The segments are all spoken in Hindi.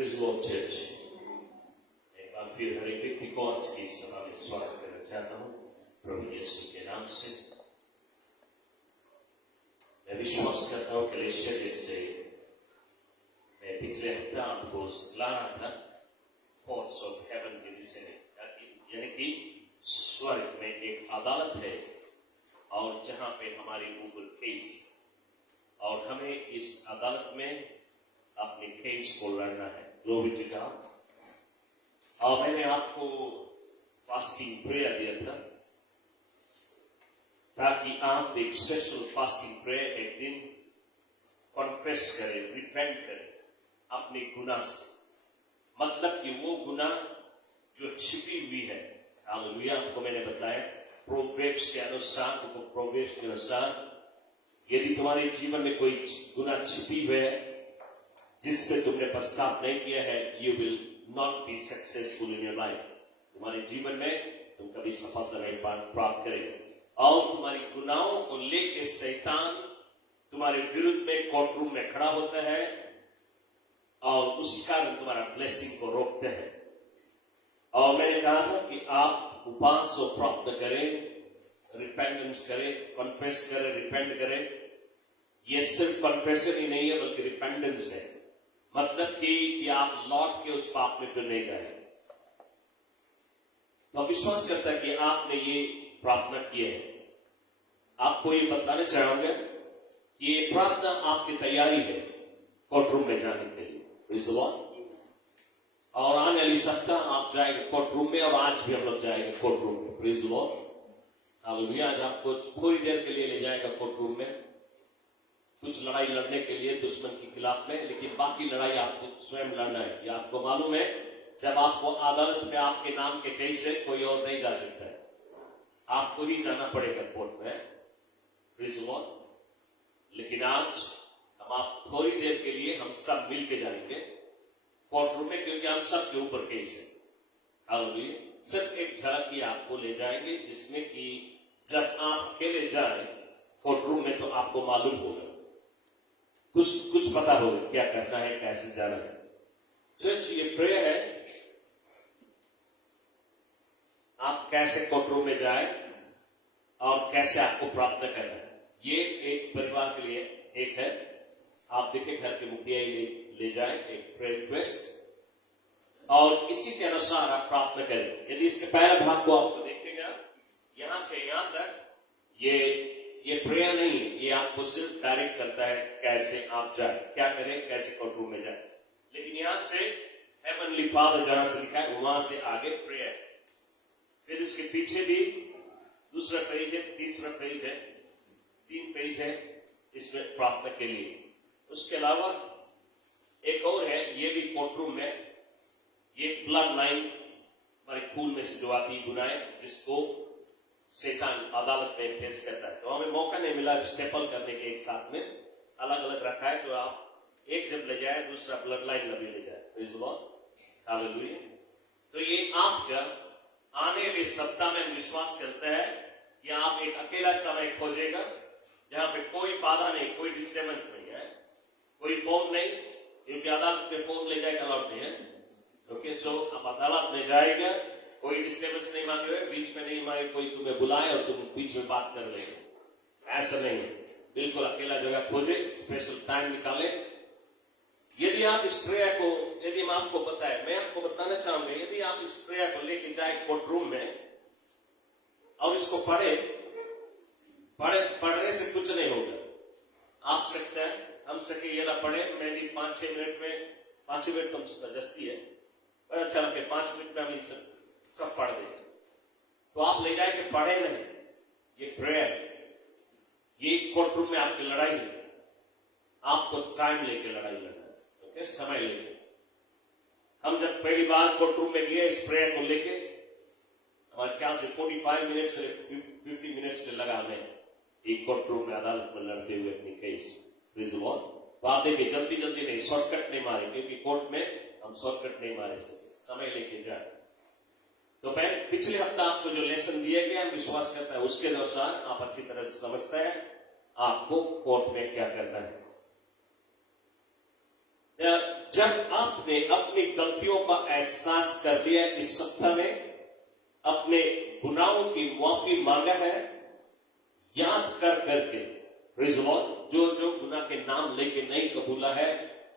Praise the Lord, church. एक बार फिर हर एक व्यक्ति को आज की सभा में स्वागत करना चाहता हूँ प्रभु यीशु के नाम से। मैं विश्वास करता हूँ कि जैसे मैं पिछले हफ्ते आपको ला रहा था कोर्ट्स ऑफ हेवन के विषय में, यानी कि स्वर्ग में एक अदालत है और जहाँ पे हमारी ऊपर केस, और हमें इस अदालत में अपने केस को लड़ना है। Glory to God. और मैंने आपको फास्टिंग प्रेयर दिया था ताकि आप एक स्पेशल फास्टिंग प्रेयर एक दिन कॉन्फेस करें, रिपेंट करें अपने गुनाह से, मतलब कि वो गुनाह जो छिपी हुई है। हालेलुया। आपको मैंने बताया प्रोवेब्स के अनुसार, प्रोवेब्स के अनुसार यदि तुम्हारे जीवन में कोई गुनाह छिपी हुई है जिससे तुमने पश्चाताप नहीं किया है, you will not be successful in your life. तुम्हारे जीवन में तुम कभी सफलता नहीं प्राप्त करेंगे। और तुम्हारी गुनाहों को लेकर शैतान तुम्हारे विरुद्ध में कोर्ट रूम में खड़ा होता है और उसी कारण तुम्हारा ब्लेसिंग को रोकते हैं। और मैंने कहा था कि आप उपवास और प्रार्थना करें, रिपेंटेंस करें, कॉन्फेस करें, रिपेंट करें। ये सिर्फ कॉन्फेशन ही नहीं है बल्कि रिपेंटेंस है, मतलब कि आप लौट के उस पाप में फिर नहीं जाए। तो विश्वास करता है कि आपने ये प्रार्थना की है। आपको ये बताना चाहूंगा कि ये प्रार्थना आपकी तैयारी है कोर्ट रूम में जाने के लिए। Praise the Lord. और आने वाली सप्ताह आप जाएंगे कोर्ट रूम में, और आज भी हम लोग जाएंगे कोर्ट रूम में। Praise the Lord. हालेलुया। आज आपको थोड़ी देर के लिए ले जाएगा कोर्ट रूम में, कुछ लड़ाई लड़ने के लिए दुश्मन के खिलाफ में, लेकिन बाकी लड़ाई आपको स्वयं लड़ना है। ये आपको मालूम है, जब आपको अदालत में आपके नाम के केस से कोई और नहीं जा सकता है, आपको ही जाना पड़ेगा कोर्ट में। Praise the Lord. लेकिन आज आप थोड़ी देर के लिए हम सब मिल के जाएंगे कोर्ट रूम में, क्योंकि हम सब के ऊपर केस है। हालेलुया। सिर्फ एक झलक ही आपको ले जाएंगे, जिसमें कि जब आप अकेले जाए कोर्ट रूम में तो आपको मालूम होगा, कुछ पता होगा क्या करना है, कैसे जाना है। चर्च, ये प्रेयर है आप कैसे कोर्ट रूम में जाए और कैसे आपको प्रार्थना करना है। ये एक परिवार के लिए एक है, आप देखें घर के मुखिया ले जाए एक प्रेयर रिक्वेस्ट, और इसी के अनुसार आप प्रार्थना करें। यदि इसके पहले भाग को आपको देखेगा, यहां से यहां तक ये प्रेयर नहीं है, ये आपको सिर्फ डायरेक्ट करता है कैसे आप जाए, क्या करें, कैसे कोर्ट रूम में जाए। लेकिन यहां से हेवनली फादर जहां से लिखा है वहां से आगे प्रेयर, फिर इसके पीछे भी दूसरा पेज है, तीसरा पेज है, 3 पेज है इसमें प्रार्थना के लिए। उसके अलावा एक और है, ये भी कोर्ट रूम में, ये ब्लड लाइन हमारे खून में से जो आती गुनाह जिसको शैतान अदालत में फेस करता है। तो हमें मौका नहीं मिला स्टेपल करने के, एक साथ में अलग अलग रखा है, तो आप एक जब ले जाए दूसरा ब्लड लाइन भी ले जाए। Praise the Lord. हालेलुया। तो ये आपका आने वाले सप्ताह में विश्वास करता है कि आप एक अकेला समय खोजेगा जहां पे कोई बाधा नहीं, कोई डिस्टर्बेंस नहीं है, कोई फोन नहीं, क्योंकि अदालत में फोन ले जाएगा अलाउड नहीं है। ओके, सो आप अदालत में जाएगा, कोई डिस्टर्बेंस नहीं मांगे, बीच में नहीं मांगे कोई तुम्हें बुलाए और तुम बीच में बात कर ले, ऐसा नहीं है। बिल्कुल अकेला जगह खोजे, स्पेशल टाइम निकाले। यदि आप इस प्रेयर को, यदि मैं आपको बताए, मैं आपको बताना चाहूंगा, यदि आप इस प्रेयर को लेके जाए कोर्ट रूम में और इसको पढ़ने से कुछ नहीं होगा। आप सकते हैं, हम सके ये ना पढ़े, मैं भी 5-6 मिनट में, 5 मिनट कम जस्ती है, पर अच्छा लगे 5 मिनट में हम सब पढ़ देंगे। तो आप ले जाए कि पढ़े नहीं, ये प्रेयर, ये कोर्ट रूम में आपकी लड़ाई है, आपको टाइम लेके लड़ाई लड़ना है। ओके, समय लेके। हम जब पहली बार कोर्ट रूम में गए इस प्रेयर को लेके, हमारे ख्याल से 45 मिनट से 50 मिनट से लगा हमें एक कोर्ट रूम में अदालत में लड़ते हुए अपनी केस। Praise the Lord. तो आप देखिए जल्दी नहीं, शॉर्टकट नहीं मारे, क्योंकि कोर्ट में हम शॉर्टकट नहीं मारे सकते, समय लेके जाए। तो पिछले हफ्ता आपको जो लेसन दिया गया, हम विश्वास करता है उसके अनुसार आप अच्छी तरह से समझते हैं आपको कोर्ट में क्या करना है। जब आपने अपनी गलतियों का एहसास कर लिया इस सप्ताह में, अपने गुनाहों की माफी मांगा है, याद कर करके प्रेज़ द लॉर्ड, जो जो गुनाह के नाम लेके नहीं कबूला है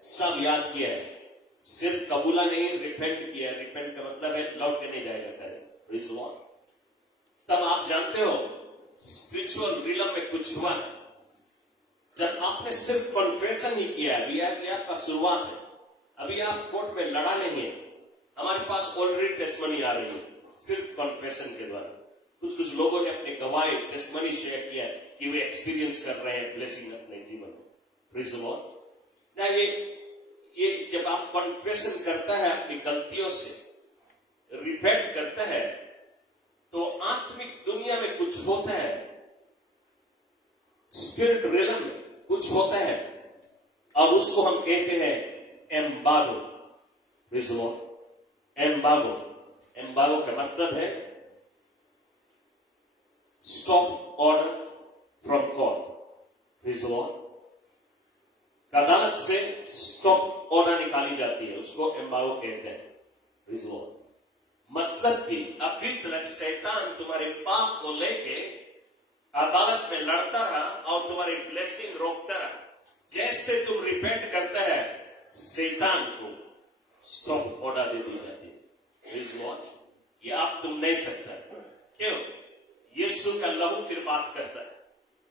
सब याद किया है, सिर्फ कबूला नहीं रिपेंट किया। रिपेंट का मतलब है लौट के नहीं जाएगा करे, प्रेज़ द लॉर्ड। तब आप जानते हो स्पिरिचुअल रिलम में कुछ हुआ है जब आपने सिर्फ कॉन्फेशन ही किया। अभी आपका शुरुआत है, अभी आप कोर्ट में लड़ा नहीं है, हमारे पास ऑलरेडी टेस्टमनी आ रही है सिर्फ कॉन्फेशन के द्वारा। कुछ लोगों ने अपने गवाही टेस्टमनी शेयर किया कि वे एक्सपीरियंस कर रहे हैं ब्लेसिंग अपने जीवन में, प्रेज़ द लॉर्ड। ना ये जब आप कॉन्फेशन करता है अपनी गलतियों से, रिपेंट करता है, तो आत्मिक दुनिया में कुछ होता है, स्पिरिट रिलम में कुछ होता है, और उसको हम कहते हैं एम्बागो, प्रेज़ द लॉर्ड। एम्बागो, एम्बागो का मतलब है stop order from God, praise the Lord. अदालत से स्टॉप ऑर्डर निकाली जाती है, उसको एम्बागो कहते हैं, प्रेज़ द लॉर्ड। मतलब कि अभी तक शैतान तुम्हारे पाप को लेके अदालत में लड़ता रहा और तुम्हारी ब्लेसिंग रोकता रहा। जैसे तुम रिपेंट करता है, शैतान को स्टॉप ऑर्डर दे दी जाती है, प्रेज़ द लॉर्ड। ये आप तुम नहीं सकता। क्यों? यीशु का लहू फिर बात करता है,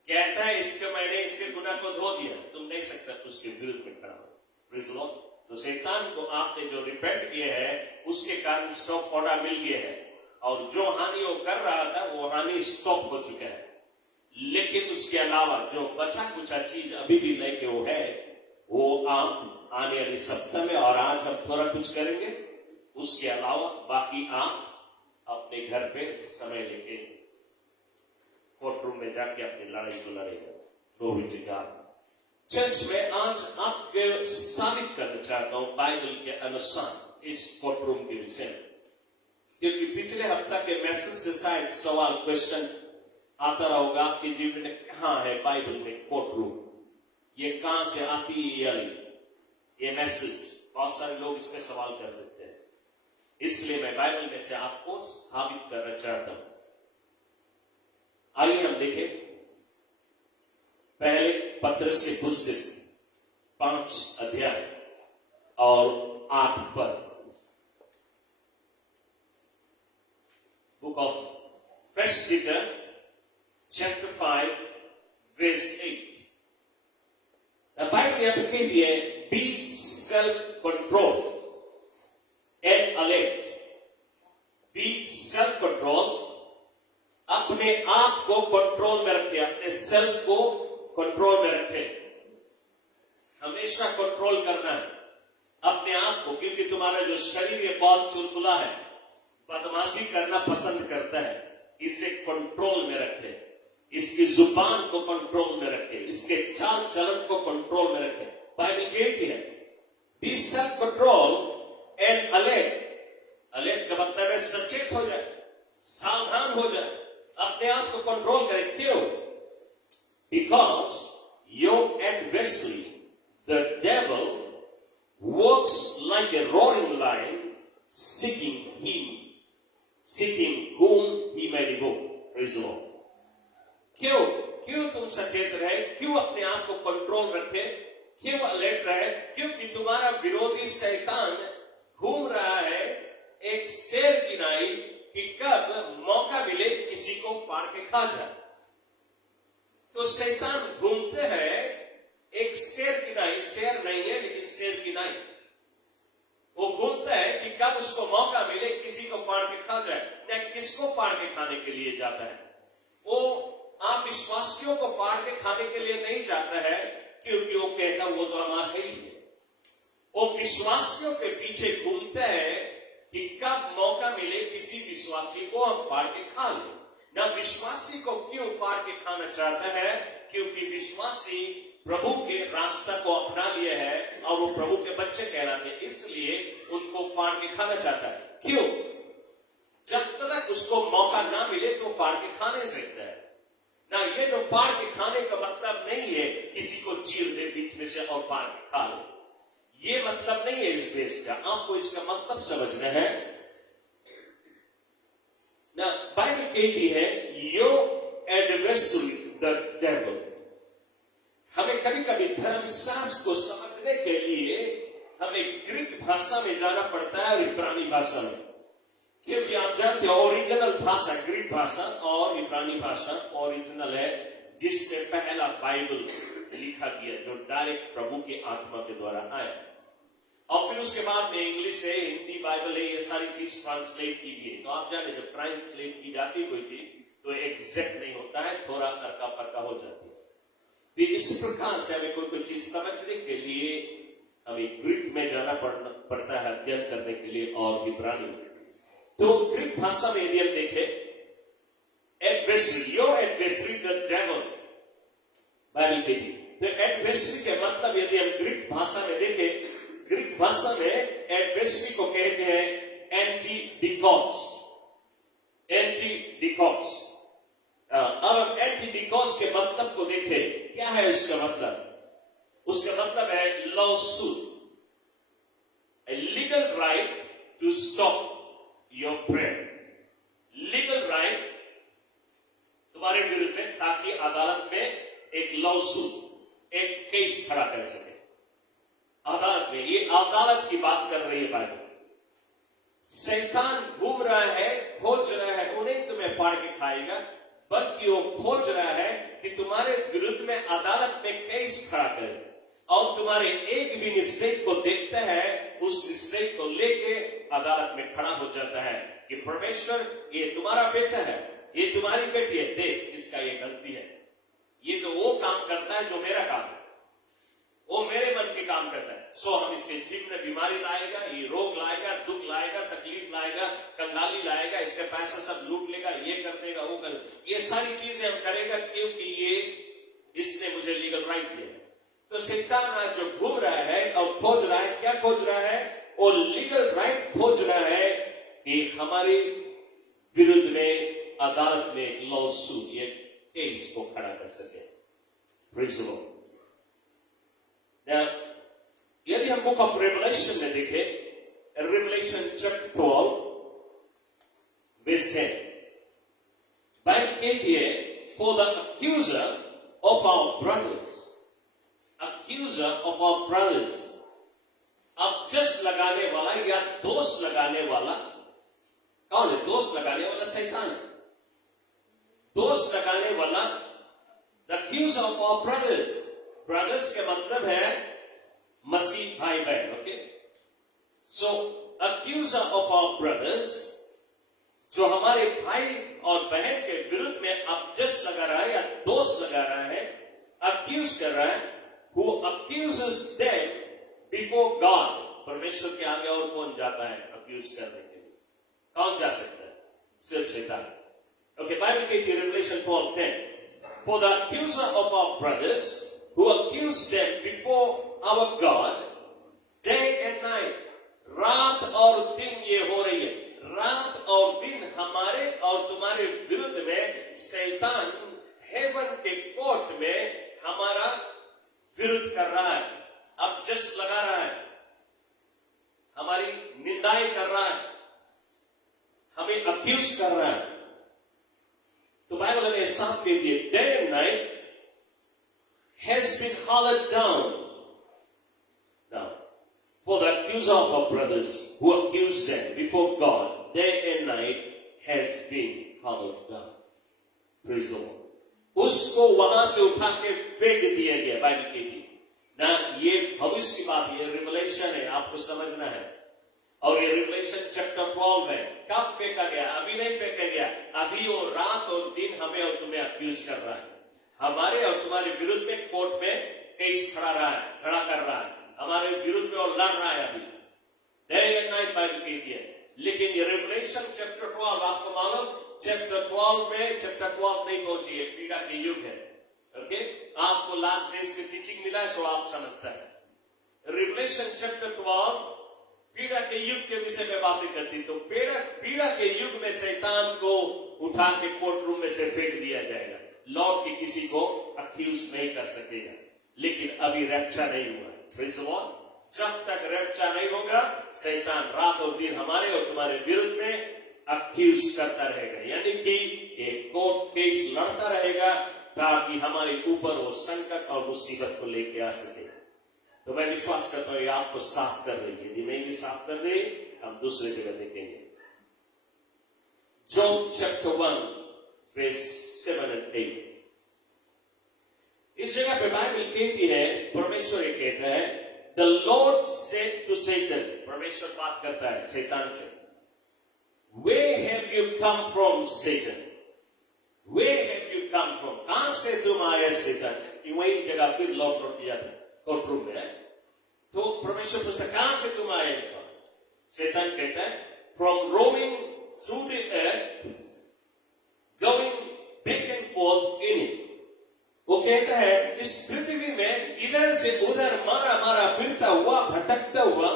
कहता है मैंने इसके गुनाह को धो दिया, तुम नहीं सकता उसके विरुद्ध में खड़ा हो, प्रेज़ द लॉर्ड। तो शैतान को आपने जो रिपेंट किया है उसके कारण स्टॉप ऑर्डर मिल गया है, और जो हानि वो कर रहा था वो हानि स्टॉप हो चुका है। लेकिन उसके अलावा जो बचा कुचा चीज अभी भी लेके वो है, वो आप आने वाली सप्ताह में, और आज हम थोड़ा कुछ करेंगे, उसके अलावा बाकी आप अपने घर पे समय लेके कोर्ट रूम में जाके अपनी लड़ाई को लड़ेगा। Glory to God. चर्च में आज आपके साबित करना चाहता हूं बाइबल के अनुसार इस कोर्ट रूम के विषय में, क्योंकि पिछले हफ्ता के मैसेज से शायद सवाल क्वेश्चन आता रहोगा आपके जीवन में, कहां है बाइबल में कोर्ट रूम, ये कहां से आती है ये मैसेज। बहुत सारे लोग इस पे सवाल कर सकते हैं, इसलिए मैं बाइबल में से आपको साबित करना चाहता हूं। आइए हम देखें पहले पत्रस के पुस्तक 5 अध्याय और 8 पद। Book of first Peter chapter 5 verse 8। Bible यहां पे कह दिया है, be self control and alert. Be self control, अपने आप को कंट्रोल में रखे, अपने सेल्फ को कंट्रोल में रखे। हमेशा कंट्रोल करना है अपने आप को, क्योंकि तुम्हारा जो शरीर है बहुत चुलबुला है, बदमाशी करना पसंद करता है। इसे कंट्रोल में रखे, इसकी जुबान को कंट्रोल में रखे, इसके चाल चलन को कंट्रोल में रखे। बाइबल कहती है be self control and alert. Alert का मतलब है सचेत हो जाए, सावधान हो जाए, अपने आप को कंट्रोल करें। क्यों? Because your adversary, the devil, works like a roaring lion, seeking whom he may devour. Praise the Lord. क्यों तुम सचेत रहे, क्यों अपने आप को कंट्रोल रखे, क्यों अलर्ट रहे? क्योंकि तुम्हारा विरोधी शैतान घूम रहा है एक शेर की नाई, कि कब मौका मिले किसी को फाड़ के खा जाए। तो शैतान घूमते हैं एक शेर की नाई, शेर नहीं है लेकिन शेर की नाई, वो घूमता है कि कब उसको मौका मिले किसी को फाड़ के खा जाए। न किसको फाड़ के खाने के लिए जाता है, वो आप विश्वासियों को फाड़ के खाने के लिए नहीं जाता है, क्योंकि वो कहता वो तो हमारा ही है। वो विश्वासियों के पीछे घूमता है कि कब मौका मिले किसी विश्वासी को हम फाड़ के खा लें। न विश्वासी को क्यों फाड़ के खाना चाहता है, क्योंकि विश्वासी प्रभु के रास्ता को अपना लिया है और वो प्रभु के बच्चे कहलाते हैं, इसलिए उनको फाड़ के खाना चाहता है। क्यों? जब तक उसको मौका ना मिले तो फाड़ के खा नहीं सकता है ना। ये जो फाड़ के खाने का मतलब नहीं है किसी को चीर दे बीच में से और फाड़ के खा ले, ये मतलब नहीं है इस बेस का, आपको इसका मतलब समझना है ना। बाइबल कहती है योर एडवर्सरी द डेविल। हमें कभी कभी धर्मशास्त्र को समझने के लिए हमें ग्रीक भाषा में जाना पड़ता है और इब्रानी भाषा में, क्योंकि आप जानते हो ओरिजिनल भाषा ग्रीक भाषा और इब्रानी भाषा ओरिजिनल है, जिसमें पहला बाइबल लिखा गया जो डायरेक्ट प्रभु के आत्मा के द्वारा आया। और फिर उसके बाद में इंग्लिश है, हिंदी बाइबल है, ये सारी चीज ट्रांसलेट की गई है। तो आप जाने जब ट्रांसलेट की जाती है कोई चीज तो एग्जैक्ट नहीं होता है, थोड़ा तर्का फर्का हो जाती है। तो इस प्रकार से हमें कोई चीज समझने के लिए हमें ग्रीक में जाना पड़ता है अध्ययन करने के लिए और इब्रानी में। तो ग्रीक भाषा में यदि हम देखें adversary, your adversary the devil Bible कहती है। तो एडवर्सरी के मतलब यदि हम ग्रीक भाषा में देखें, ग्रीक भाषा में एडवर्सरी को कहते हैं एंटी डिकॉस। एंटी डिकॉस। अब हम एंटी डिकॉस के मतलब को देखें, क्या है उसका मतलब? उसका मतलब है lawsuit, a legal right to stop your prayer, legal right तुम्हारे विरुद्ध में, ताकि अदालत में एक लॉसूट, एक केस खड़ा कर सके अदालत में। ये अदालत की बात कर रही है बाइबल। शैतान घूम रहा है, खोज रहा है, उन्हें तुम्हें फाड़ के खाएगा, बल्कि वो खोज रहा है कि तुम्हारे विरुद्ध में अदालत में केस खड़ा करे, और तुम्हारे एक भी मिस्टेक को देखता है, उस मिस्टेक को लेके अदालत में खड़ा हो जाता है कि परमेश्वर ये तुम्हारा बेटा है, ये तुम्हारी बेटी है, देख इसका ये गलती है, ये तो वो काम करता है जो मेरा काम है, वो मेरे मन के काम करता है। सो हम इसके जीवन में बीमारी लाएगा, ये रोग लाएगा, दुख लाएगा, तकलीफ लाएगा, कंगाली लाएगा, इसके पैसा सब लूट लेगा, ये कर देगा, वो कर, ये सारी चीजें हम करेगा क्योंकि ये इसने मुझे लीगल राइट दिया। तो शैतान आज जो घूम रहा है और खोज रहा है, क्या खोज रहा है? वो लीगल राइट खोज रहा है कि हमारी विरुद्ध में अदालत में लॉसूट, ये केस को खड़ा कर सके। Praise the Lord. यदि हम बुक ऑफ रेवलेशन में देखें, रेवलेशन चैप्टर 12 वर्स 10, बाइबल कहती है for the accuser of our brothers, accuser of our brothers, अब जस्ट लगाने वाला या दोष लगाने वाला कौन है? दोष लगाने वाला शैतान है। दोष लगाने वाला the accuser of our brothers, brothers के मतलब है मसीह भाई बहन। Okay, so accuser of our brothers, जो हमारे भाई और बहन के विरुद्ध में अब जस्ट लगा रहा है या दोष लगा रहा है, अक्यूज कर रहा है, who accuses them before God, परमेश्वर के आगे और कौन जाता है अक्यूज करने के लिए? कौन जा सकता है? सिर्फ शैतान। ओके, बाइबल कहती है revelation 12:10, for the accuser of our brothers who accuse them before our God day and night, रात और दिन ये हो रही है, रात और दिन हमारे और तुम्हारे विरुद्ध में शैतान हेवन के कोर्ट में हमारा विरुद्ध कर रहा है, अब जस्ट लगा रहा है, हमारी निंदाएं कर रहा है, हमें अक्यूज कर रहा है। तो बाइबल हमें साफ कहती है day and night has been hollowed down now for the accuser of our brothers who accuse them before God, day and night has been hollowed down. Praise the Lord. उसको वहां से उठा के फेंक दिया गया, बाइबल कहती ना। ये भविष्य की बात है, रिवलेशन है, आपको समझना है। और ये रिवलेशन चैप्टर 12 है। कब फेंका गया? अभी नहीं फेंका गया, अभी वो रात और दिन हमें और तुम्हें अक्यूज कर रहा है, हमारे और तुम्हारे विरुद्ध में कोर्ट में केस खड़ा कर रहा है, हमारे विरुद्ध में और लड़ रहा है अभी डे एंड नाइट, बाइबल कहती है। लेकिन ये रिवलेशन चैप्टर 12 आपको मालूम, चैप्टर 12 में, चैप्टर 12 नहीं पहुंची है, पीड़ा के युग है। ओके, आपको लास्ट डेज की टीचिंग मिला है, सो आप समझता है। रिवलेशन चैप्टर 12 पीड़ा के युग के विषय में बातें करती। तो पीड़ा के युग में शैतान को उठा के कोर्ट रूम में से फेंक दिया जाएगा, लौट के किसी को अक्यूज नहीं कर सकेगा। लेकिन अभी रैप्चर नहीं हुआ है। Praise the Lord. जब तक रैप्चर नहीं होगा शैतान रात और दिन हमारे और तुम्हारे विरुद्ध में अक्यूज करता रहेगा, यानी कि एक कोर्ट केस लड़ता रहेगा ताकि हमारे ऊपर वो संकट और मुसीबत को लेके आ सके। तो मैं विश्वास करता हूं ये आपको साफ कर रही है, यदि नहीं भी साफ कर रही हम दूसरे जगह देखेंगे। जॉब चैप्टर 1 वर्स 7 और 8, इस जगह पे बाइबल कहती है, परमेश्वर ये कहता है, the Lord said to Satan, परमेश्वर बात करता है शैतान से, Where have you come from, Satan? Where have you come from? कहां से तुम आए शैतान? कि वही जगह फिर लौट जाता है कोर्ट रूम में। तो परमेश्वर पूछता कहां से तुम आए? शैतान कहता है from roaming through the earth, going back and forth in it. वो कहता है इस पृथ्वी में इधर से उधर मारा मारा फिरता हुआ, भटकता हुआ,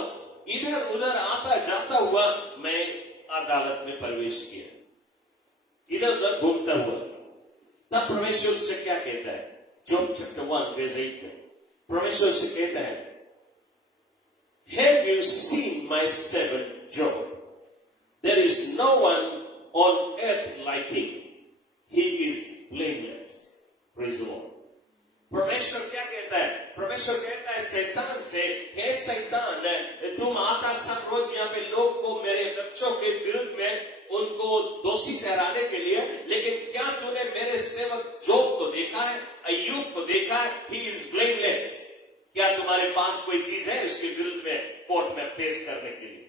इधर उधर आता जाता हुआ मैं अदालत में प्रवेश किया, इधर उधर घूमता हुआ। तब परमेश्वर से क्या कहता है? जॉब चैप्टर 1 वर्स 8 में परमेश्वर से कहता है, Have you seen my servant Job? There is no one on earth like him. He is blameless. Praise the Lord. परमेश्वर क्या कहता है? परमेश्वर कहता है शैतान से, हे शैतान, तुम आता सब रोज यहाँ पे लोग को, मेरे बच्चों के विरुद्ध में उनको दोषी ठहराने के लिए, लेकिन क्या तूने मेरे सेवक जोब को देखा है, अय्यूब को देखा है? He is blameless. क्या तुम्हारे पास कोई चीज है उसके विरुद्ध में कोर्ट में पेश करने के लिए?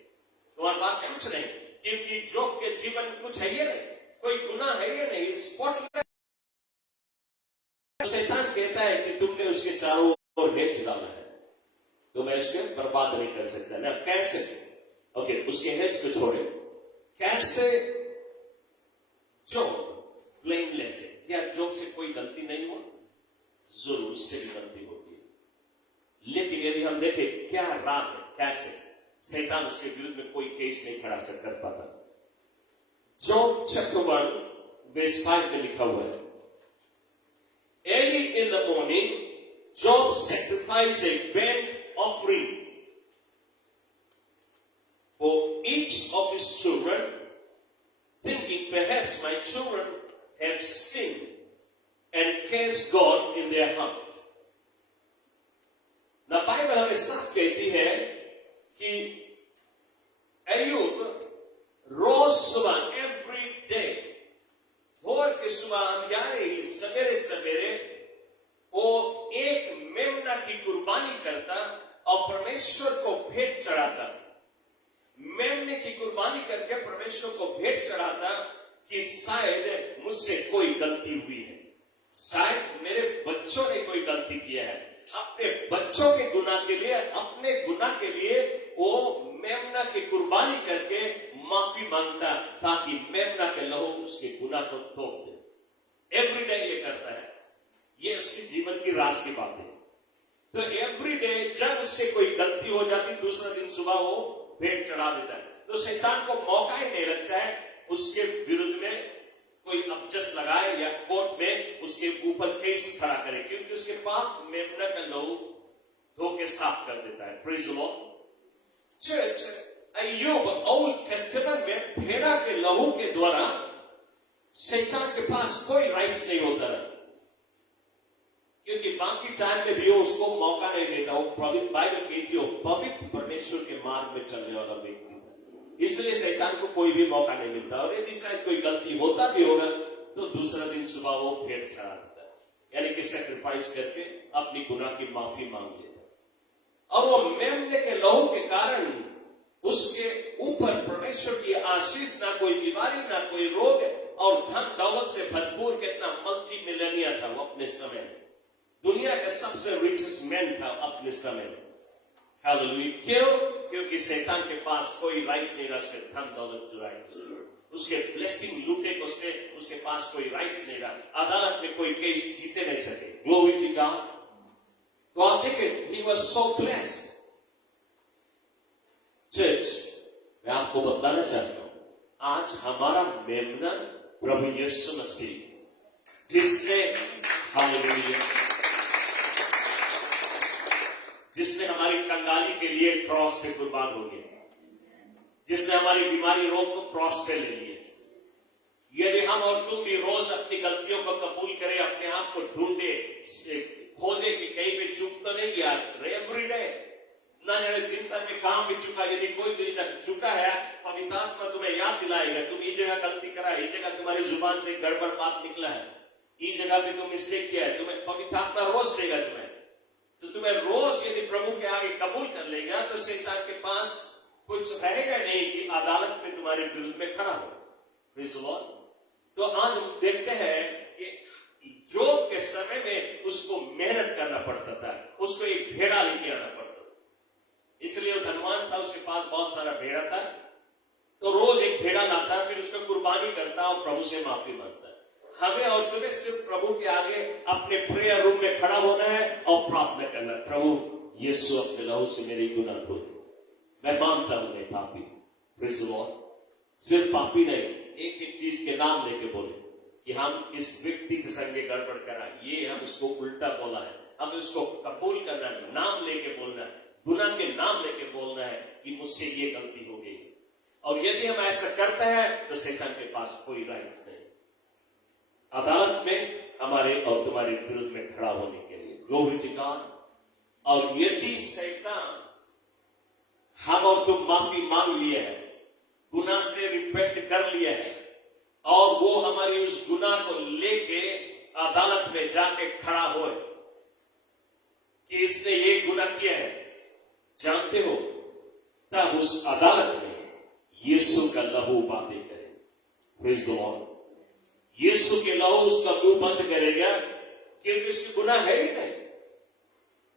तुम्हारे पास कुछ नहीं, क्योंकि जोब के जीवन कुछ है ही नहीं, कोई गुनाह है ही नहीं, स्पॉटलेस। शैतान कहता है कि तुमने उसके चारों ओर हेज डाला है, तो मैं उसके बर्बाद नहीं कर सकता ना। कैसे? ओके, उसके हेज को छोड़े, कैसे? जोब ब्लेमलेस है। क्या जोब से कोई गलती नहीं हो? जरूर उससे भी गलती होती है, लेकिन यदि हम देखें क्या राज है, कैसे शैतान उसके विरुद्ध में कोई केस नहीं खड़ा कर पाता। जॉब चैप्टर 1 वर्स 5 में लिखा हुआ है, Early in the morning, Job sacrificed a burnt offering for each of his children, thinking perhaps my children have sinned and cursed God in their heart. Now, Bible हमें साफ कहती है कि अय्यूब रोज सुबह, every day, भोर के सुबह अंधियारे ही सवेरे सवेरे वो एक मेमना की कुर्बानी करता और परमेश्वर को भेंट चढ़ाता। मेमने की कुर्बानी करके परमेश्वर को भेंट चढ़ाता कि शायद मुझसे कोई गलती हुई है, शायद मेरे बच्चों ने कोई गलती किया है। अपने बच्चों के गुनाह के लिए, अपने गुनाह के लिए वो मेमना की कुर्बानी करके माफी मांगता ताकि मेमना के लहू उसके गुनाह को धो दे। एवरी डे ये करता है, ये उसके जीवन की राज की बात है। तो एवरी डे जब उससे कोई गलती हो जाती, दूसरा दिन सुबह वो भेंट चढ़ा देता है। तो शैतान को मौका ही नहीं लगता है उसके विरुद्ध में कोई अपजस लगाए या कोर्ट में उसके ऊपर केस खड़ा करे, क्योंकि उसके पाप मेमना का लहू धो के साफ कर देता है। Praise the Lord. Church, Ayyub Old Testament में भेड़ा के लहू के द्वारा शैतान के पास कोई राइट्स नहीं होता है, क्योंकि बाकी टाइम में भी उसको मौका नहीं देता। वो पवित्र बाइबल कहती है पवित्र परमेश्वर के मार्ग में चलने वाला व्यक्ति, इसलिए शैतान को कोई भी मौका नहीं मिलता। और यदि शायद कोई गलती होता भी होगा तो दूसरा दिन सुबह वो भेंट चढ़ा देता है, यानी कि सैक्रिफाइस करके अपनी गुनाह की माफी मांग लेता है। और वो मेमने के लहू के कारण उसके ऊपर परमेश्वर की आशीष, ना कोई बीमारी, ना कोई रोग, और धन दौलत से भरपूर, कितना मल्टी मिलियनियर था वो अपने समय में, दुनिया का सबसे रिचेस्ट मैन था अपने समय में। हालेलुया। क्यों? क्योंकि शैतान के पास कोई राइट्स नहीं रहा उसके धन दौलत चुराए, उसके ब्लेसिंग लूटे को उसके पास कोई राइट्स नहीं रहा। अदालत में कोई केस जीते नहीं सके। Glory to God. तो आप देखें, he was so blessed। Church, मैं आपको बताना चाहता हूं, आज हमारा मेमना प्रभु यीशु मसीह, जिसने हालेलुया जिसने हमारी कंगाली के लिए क्रॉस पे कुर्बान हो गया, जिसने हमारी बीमारी रोग को क्रॉस पे ले लिया। यदि हम और तुम भी रोज अपनी गलतियों को कबूल करें, अपने आप को ढूंढे, खोजे कि कहीं पे चूक तो नहीं गया, एवरी डे ना जाने दिन भर में कहां पे चुका, यदि कोई दिन तक चुका है, पवित्र आत्मा तुम्हें याद दिलाएगा, तुम ये जगह गलती करा, ये जगह तुम्हारी जुबान से गड़बड़ बात निकला है, इस जगह पे तुम मिस्टेक किया है, तुम्हें पवित्र आत्मा रोज देगा तुम्हें। तो तुम्हें रोज यदि प्रभु के आगे कबूल कर लेगा तो शैतान के पास कुछ रहेगा नहीं कि अदालत में तुम्हारे विरुद्ध में खड़ा हो। Praise the Lord. तो आज हम देखते हैं कि जोब के समय में उसको मेहनत करना पड़ता था, उसको एक भेड़ा लेके आना पड़ता था, इसलिए वो धनवान था, उसके पास बहुत सारा भेड़ा था, तो रोज एक भेड़ा लाता, फिर उसका कुर्बानी करता और प्रभु से माफी मांगता। हमें और तुम्हें सिर्फ प्रभु के आगे अपने प्रेयर रूम में खड़ा होना है और प्रार्थना करना, प्रभु यीशु अपने लहू से मेरे गुनाह धो दे, मैं मानता हूं मैं पापी। Praise the Lord. सिर्फ पापी नहीं, एक एक चीज के नाम लेके बोले कि हम इस व्यक्ति के संगे गड़बड़ करा, ये हम उसको उल्टा बोला है, हमें उसको कबूल करना है, नाम लेके बोलना है, गुनाह के नाम लेके बोलना है कि मुझसे ये गलती हो गई। और यदि हम ऐसा करते हैं तो शैतान के पास कोई राइट्स नहीं अदालत में हमारे और तुम्हारे विरुद्ध में खड़ा होने के लिए। Glory to God. और यदि शैतान हम और तुम माफी मांग लिए है, गुनाह से रिपेंट कर लिया है, और वो हमारी उस गुनाह को लेके अदालत में जाके खड़ा होए कि इसने ये गुनाह किया है, जानते हो, तब उस अदालत में यीशु का लहू बातें करे। Praise the Lord. यीशु के लहू उसका मुंह बंद करेगा, क्योंकि इसके गुनाह है ही नहीं।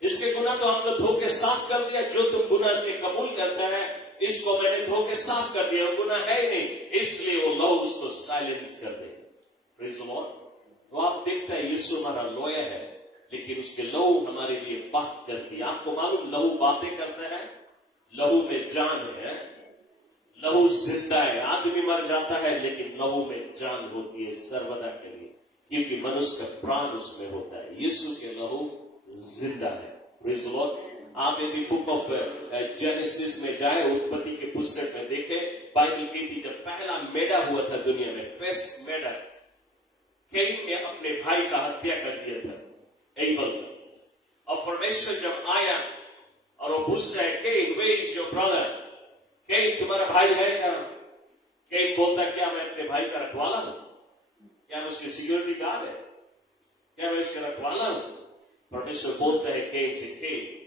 इसके गुनाह तो हमने धो के साफ कर दिया, जो तुम गुनाह से कबूल करता है, इसको मैंने धो के साफ कर दिया, गुनाह है ही नहीं, इसलिए वो लहू उसको साइलेंस कर देगा। Praise the Lord. तो आप देखते हैं यीशु हमारा लॉयर है, लेकिन उसके लहू हमारे लिए बात करती है। आपको मालूम लहू बातें करता है, लहू में जान है, लहू जिंदा है। आदमी मर जाता है लेकिन लहू में जान होती है सर्वदा के लिए, क्योंकि मनुष्य का प्राण उसमें होता है। यीशु के लहू जिंदा है। Praise the Lord. आप यदि बुक ऑफ जेनेसिस में जाए, उत्पत्ति के पुस्तक में देखे, बाइबल कहती जब पहला मेढा हुआ था दुनिया में, फर्स्ट मेढा, कैन ने अपने भाई का हत्या कर दिया था, एबल। और परमेश्वर जब आया और वो पूछता है, can wear is your brother, can तुम्हारा भाई है क्या? कैन बोलता क्या मैं अपने भाई का रखवाला हूं? क्या मैं उसकी सिक्योरिटी गार्ड है? क्या मैं उसका रखवाला हूं? परमेश्वर बोलता है कैन से, कैन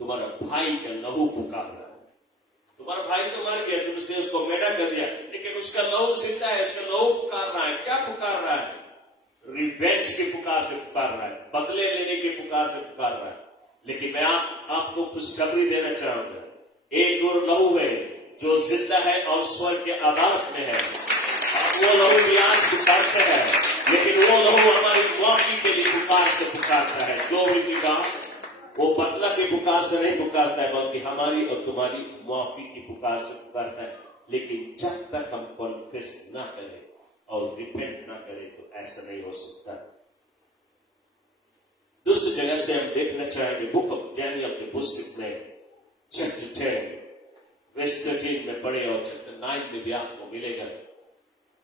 तुम्हारा भाई का लहू पुकार रहा है, तुम्हारा भाई तो मर गया, तुमने उसको मेढा कर दिया, लेकिन उसका लहू जिंदा है, उसका लहू पुकार रहा है। क्या पुकार रहा है? रिवेंज की पुकार से पुकार रहा है, बदले लेने की पुकार से पुकार रहा है। लेकिन मैं आपको खुशखबरी देना चाहूंगा, एक और लहू है जो जिंदा है और स्वर्ग के अदालत में है। वो लहू भी आज पुकारता है, लेकिन वो लहू हमारी माफी के लिए पुकार से पुकारता है। Glory to God. वो बदला की पुकार से नहीं पुकारता है, बल्कि हमारी और तुम्हारी माफी की पुकार से पुकारता है। लेकिन जब तक हम कॉन्फेस ना करें और रिपेंट ना करें तो ऐसा नहीं हो सकता। दूसरी जगह से हम देखना चाहेंगे, बुक ऑफ डैनियल के पुस्तक में चैप्टर 10 वर्स 13 में पढ़े, और चैप्टर 9 में भी आपको मिलेगा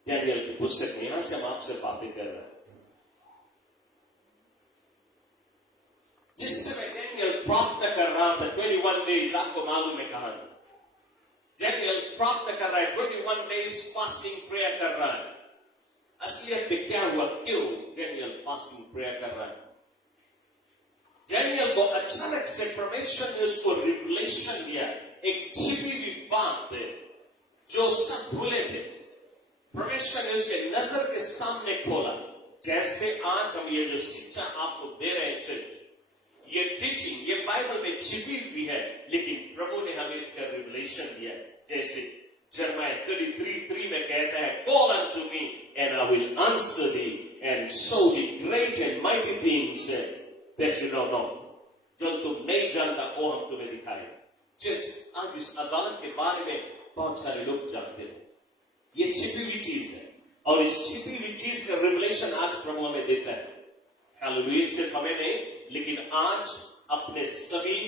डैनियल की पुस्तक में। यहां से हम आपसे बातें कर रहे हैं। जिस समय डैनियल प्रार्थना कर रहा था 21 डेज, आपको मालूम है कहानी, डैनियल प्रार्थना कर रहा है, 21 डेज फास्टिंग प्रेयर कर रहा है। असलियत में क्या हुआ, क्यों डैनियल फास्टिंग प्रेयर कर रहा है? डैनियल को अचानक से परमेश्वर ने उसको रिवलेशन दिया, एक छिपी हुई बात जो सब भूले थे, परमेश्वर ने उसके नजर के सामने खोला। जैसे आज हम ये जो शिक्षा आपको दे रहे हैं, ये टीचिंग, ये बाइबल में छिपी हुई है, लेकिन प्रभु ने हमें इसका रिवलेशन दिया। जैसे जर्माया 33:3 में कहता है, call unto me and I will answer thee and show thee great and mighty things that you know not। जो तुम नहीं जानता वो हम तुम्हें दिखाएंगे। आज इस अदालत के बारे में बहुत सारे लोग जानते हैं, ये छिपी हुई चीज है, और इस छिपी हुई चीज का रिवलेशन आज प्रभु हमें देता है। हालेलुया। सिर्फ हमें नहीं, लेकिन आज अपने सभी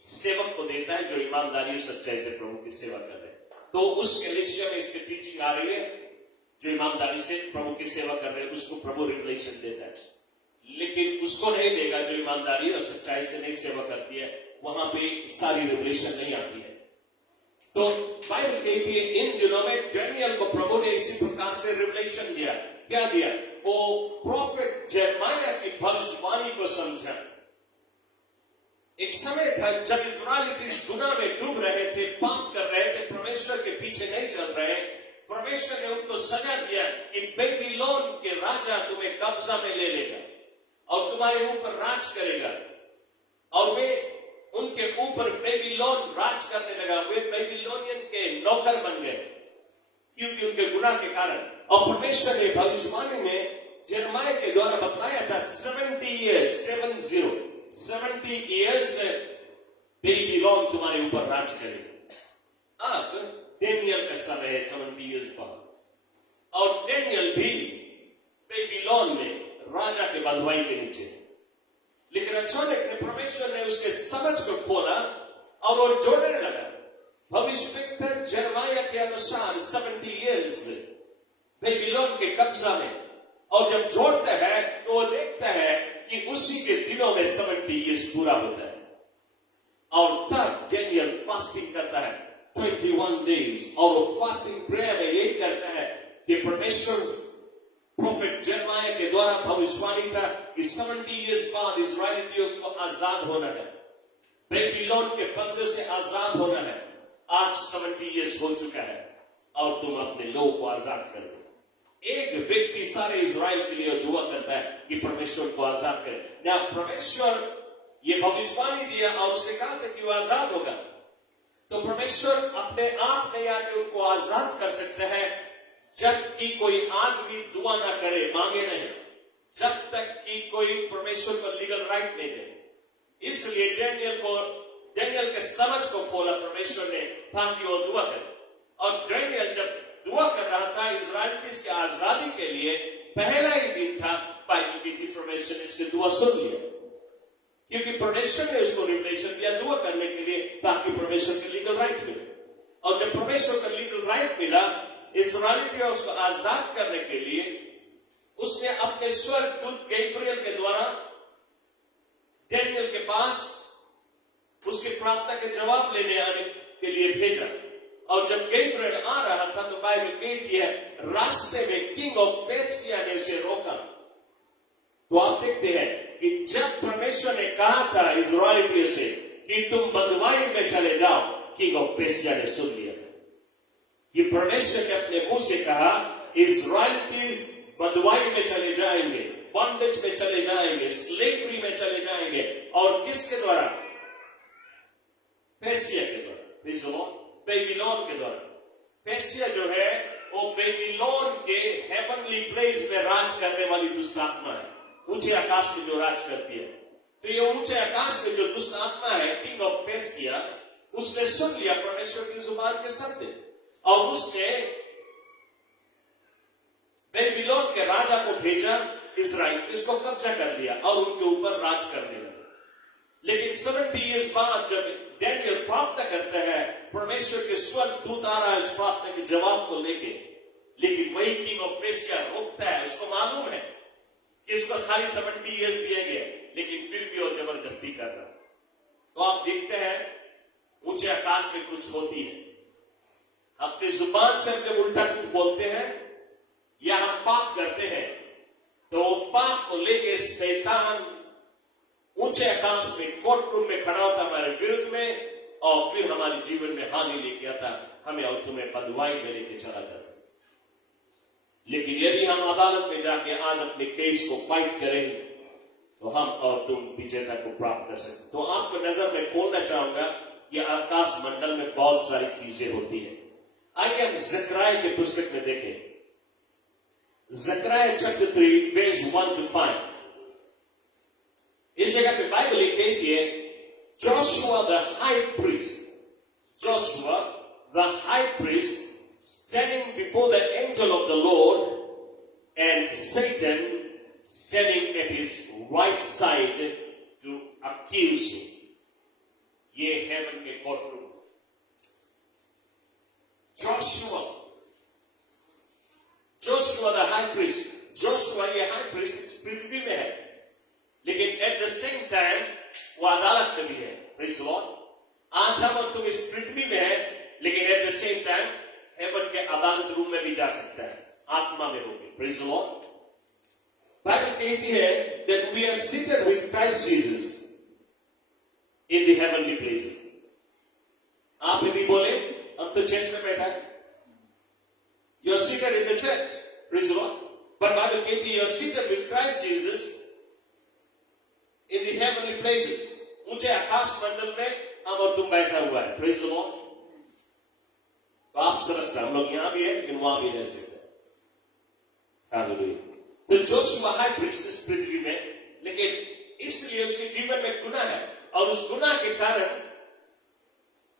सेवक को देता है जो ईमानदारी और सच्चाई से प्रभु की सेवा कर रहे हैं। तो उस कलीसिया में इसकी टीचिंग आ रही है, जो ईमानदारी से प्रभु की सेवा कर रहे हैं उसको प्रभु रिवलेशन देता है, लेकिन उसको नहीं देगा जो ईमानदारी और सच्चाई से नहीं सेवा करती है, वहां पे सारी रिवलेशन नहीं आती है। तो बाइबल कहती है इन दिनों में डैनियल को प्रभु ने इसी प्रकार से रिवलेशन दिया। क्या दिया? वो प्रोफेट जेरेमाया की भविष्यवाणी को समझा। एक समय था जब इस्राएलिटीज गुनाह में डूब रहे थे, पाप कर रहे थे, परमेश्वर के पीछे नहीं चल रहे। परमेश्वर ने उनको सजा दिया कि बेबीलोन के राजा तुम्हें कब्जा में ले लेगा और तुम्हारे ऊपर राज करेगा। और वे उनके ऊपर बेबीलोन राज करने लगा। वे बेबीलोनियन के नौकर बन गए क्योंकि उनके गुनाह के कारण। और परमेश्वर ने भविष्यवाणी में जेरेमाया के द्वारा बताया था 70 इयर्स बेबीलोन तुम्हारे ऊपर राज करेगा। अब डेनियल का समय है 70 इयर्स बाद, और डेनियल भी बेबीलोन में राजा के बंधुआई के नीचे। लेकिन अचानक ने परमेश्वर ने उसके समझ को खोला और वो जोड़ने लगा। भविष्यवक्ता जेरेमाया के अनुसार 70 इयर्स बेबीलोन के कब्जा में, और जब जोड़ता है तो वो देखता है कि उसी के दिनों में 70 इयर्स पूरा होता है। और तब डेनियल फास्टिंग करता है 21 डेज, और वो फास्टिंग प्रेयर में यही करता है कि परमेश्वर प्रोफेट जेरेमाया के द्वारा भविष्यवाणी था कि 70 इयर्स बाद इस्राएलियों को आजाद होना है, बेबीलोन के फंदे से आजाद होना है। आज 70 इयर्स हो चुका है और तुम अपने लोगों को आजाद कर दो। एक व्यक्ति सारे इस्राएल के लिए दुआ करता है कि परमेश्वर को आजाद करे। ना परमेश्वर ये भविष्यवाणी दिया और उसने कहा था कि वो आजाद होगा, तो परमेश्वर अपने आप में आके उनको आजाद कर सकते हैं जबकि कोई आदमी दुआ ना करे, मांगे नहीं, जब तक कि कोई परमेश्वर को लीगल राइट नहीं दे। इसलिए डेनियल के समझ को खोला परमेश्वर ने ताकि वो दुआ करे। और डेनियल जब दुआ कर रहा था इस्राएलियों की आजादी के लिए, पहला ही दिन था, बाइबल की परमेश्वर ने इसकी दुआ सुन लिया, क्योंकि परमेश्वर ने उसको रिवलेशन दिया दुआ करने के लिए ताकि परमेश्वर के लीगल राइट मिले। और जब परमेश्वर का लीगल राइट मिला इस्राएलियों को आजाद करने के लिए, उसने अपने स्वर्गदूत गैब्रियल के द्वारा डेनियल के पास उसकी प्रार्थना के जवाब लेने आने के लिए भेजा। और जब गैब्रियल आ रहा था तो बाइबल कहती है रास्ते में किंग ऑफ पेर्सिया ने उसे रोका। तो आप देखते हैं कि जब परमेश्वर ने कहा था इस्राएलियों से कि तुम बंधुआई में चले जाओ, किंग ऑफ पेर्सिया ने सुन लिया। ये परमेश्वर ने अपने मुंह से कहा इस्राएली बंधुआई में चले जाएंगे, बॉन्डेज में चले जाएंगे, स्लेवरी में चले जाएंगे। और किसके द्वारा? पेर्सिया के द्वारा, बेबीलोन के द्वारा। पेर्सिया जो है वो बेबीलोन के हेवनली प्लेस में राज करने वाली दुष्ट आत्मा है, ऊंचे आकाश में जो राज करती है। तो ये ऊंचे आकाश में जो दुष्ट आत्मा है, किंग ऑफ पेर्सिया, उसने सुन लिया परमेश्वर की जुबान के शब्द और उसने बेबीलोन के राजा को भेजा इस्राएल, इसको कब्जा कर लिया और उनके ऊपर राज करने लगे। लेकिन 70 इयर्स बाद जब डेनियल प्रार्थना करता है, परमेश्वर के स्वर्गदूत आ रहा है उस प्रार्थना के जवाब को लेके, लेकिन वही किंग ऑफ पेर्सिया रोकता है। उसको मालूम है कि इसको खाली 70 इयर्स दिए गए, लेकिन फिर भी वो जबरदस्ती कर रहा है। तो आप देखते हैं ऊंचे आकाश में कुछ होती है, अपनी जुबान से जब उल्टा कुछ बोलते हैं या हम पाप करते हैं तो पाप को लेके शैतान ऊंचे आकाश में कोर्ट रूम में खड़ा होता हमारे विरुद्ध में और फिर हमारे जीवन में हानि लेके आता, हमें और तुम्हें बंधुआई में लेके चला जाता। लेकिन यदि हम अदालत में जाके आज अपने केस को फाइट करें तो हम और तुम विजेता को प्राप्त कर सकते। तो आपको नजर में खोलना चाहूंगा कि आकाश मंडल में बहुत सारी चीजें होती है। आइए हम ज़करिया के पुस्तक में देखें, ज़करिया चैप्टर 3 वर्स 1 to 5। इस जगह पे बाइबल ये कहती है Joshua the high priest standing before the angel of the Lord and Satan standing at his right side to accuse him. ये हेवन के court room. Joshua the high priest, Joshua ये हाई प्रीस्ट पृथ्वी में है, लेकिन एट द सेम टाइम वो अदालत में भी है। Praise the Lord. आज हम और तुम इस पृथ्वी में है, लेकिन at the same time heaven के अदालत रूम में भी जा सकता है, आत्मा में होगी। Praise the Lord. बाइबल कहती है that we are seated with Christ Jesus in the heavenly places। आप यदि बोले हम तो चर्च में बैठा है, you are seated in the church, praise the Lord, but Bible कहती है you are seated with Christ Jesus in the heavenly places। ऊंचे आकाश मंडल में हम और तुम बैठा हुआ है। praise the Lord। तो आप समझते हम लोग यहां भी है, लेकिन वहां भी रह सकते हैं। हालेलुया। तो जोशुआ हाई प्रीस्ट इस पृथ्वी में, लेकिन इसलिए उसके जीवन में गुनाह है, और उस गुनाह के कारण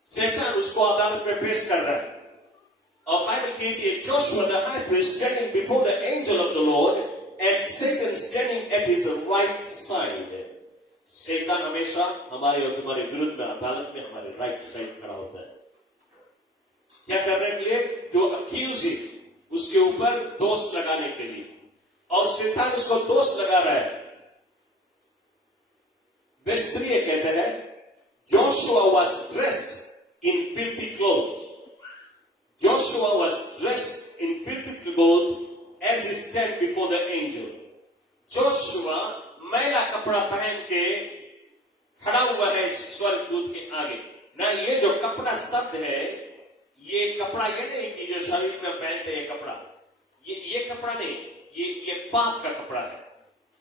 शैतान उसको अदालत में पेश कर रहा है। और बाइबल कहती है Joshua the high priest standing before the angel of the Lord and Satan standing at his right side. शैतान हमेशा हमारे और तुम्हारे विरुद्ध में अदालत में हमारे राइट साइड खड़ा होता है। क्या करने के लिए? टू अक्यूज हिम, उसके ऊपर दोष लगाने के लिए। और शैतान उसको दोष लगा रहा है। वर्ष 3 कहते हैं Joshua was dressed in filthy clothes. Joshua was dressed in filthy cloth as he stand before the angel. Joshua मैला कपड़ा पहन के खड़ा हुआ है स्वर्गदूत के आगे। ना ये जो कपड़ा शब्द है, ये कपड़ा ये नहीं कि जो शरीर में पहनते हैं कपड़ा, ये कपड़ा नहीं, ये पाप का कपड़ा है।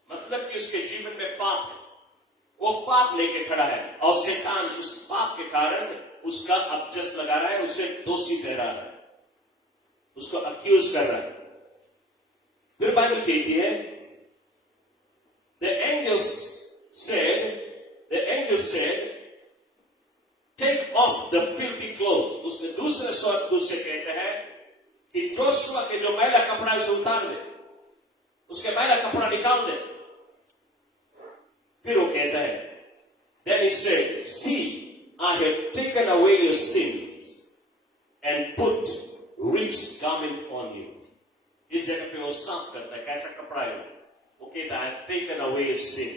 मतलब कि उसके जीवन में पाप है, वो पाप लेके खड़ा है, और शैतान उस पाप के कारण उसका अपजस लगा रहा है, उसे दोषी ठहरा रहा है, उसको अक्यूज कर रहा है। फिर बाइबल कहती है the angel said take off the filthy clothes। उसने दूसरे स्वर्गदूत से कहते हैं कि जोशुआ के जो मैला कपड़ा है उसे उतार दे, उसके मैला कपड़ा निकाल दे। फिर वो कहता है then he said see I have taken away your sins and put rich garment on you। इस जगह पे वो साफ करता है कैसा कपड़ा है वो कहता है I have taken away your sin।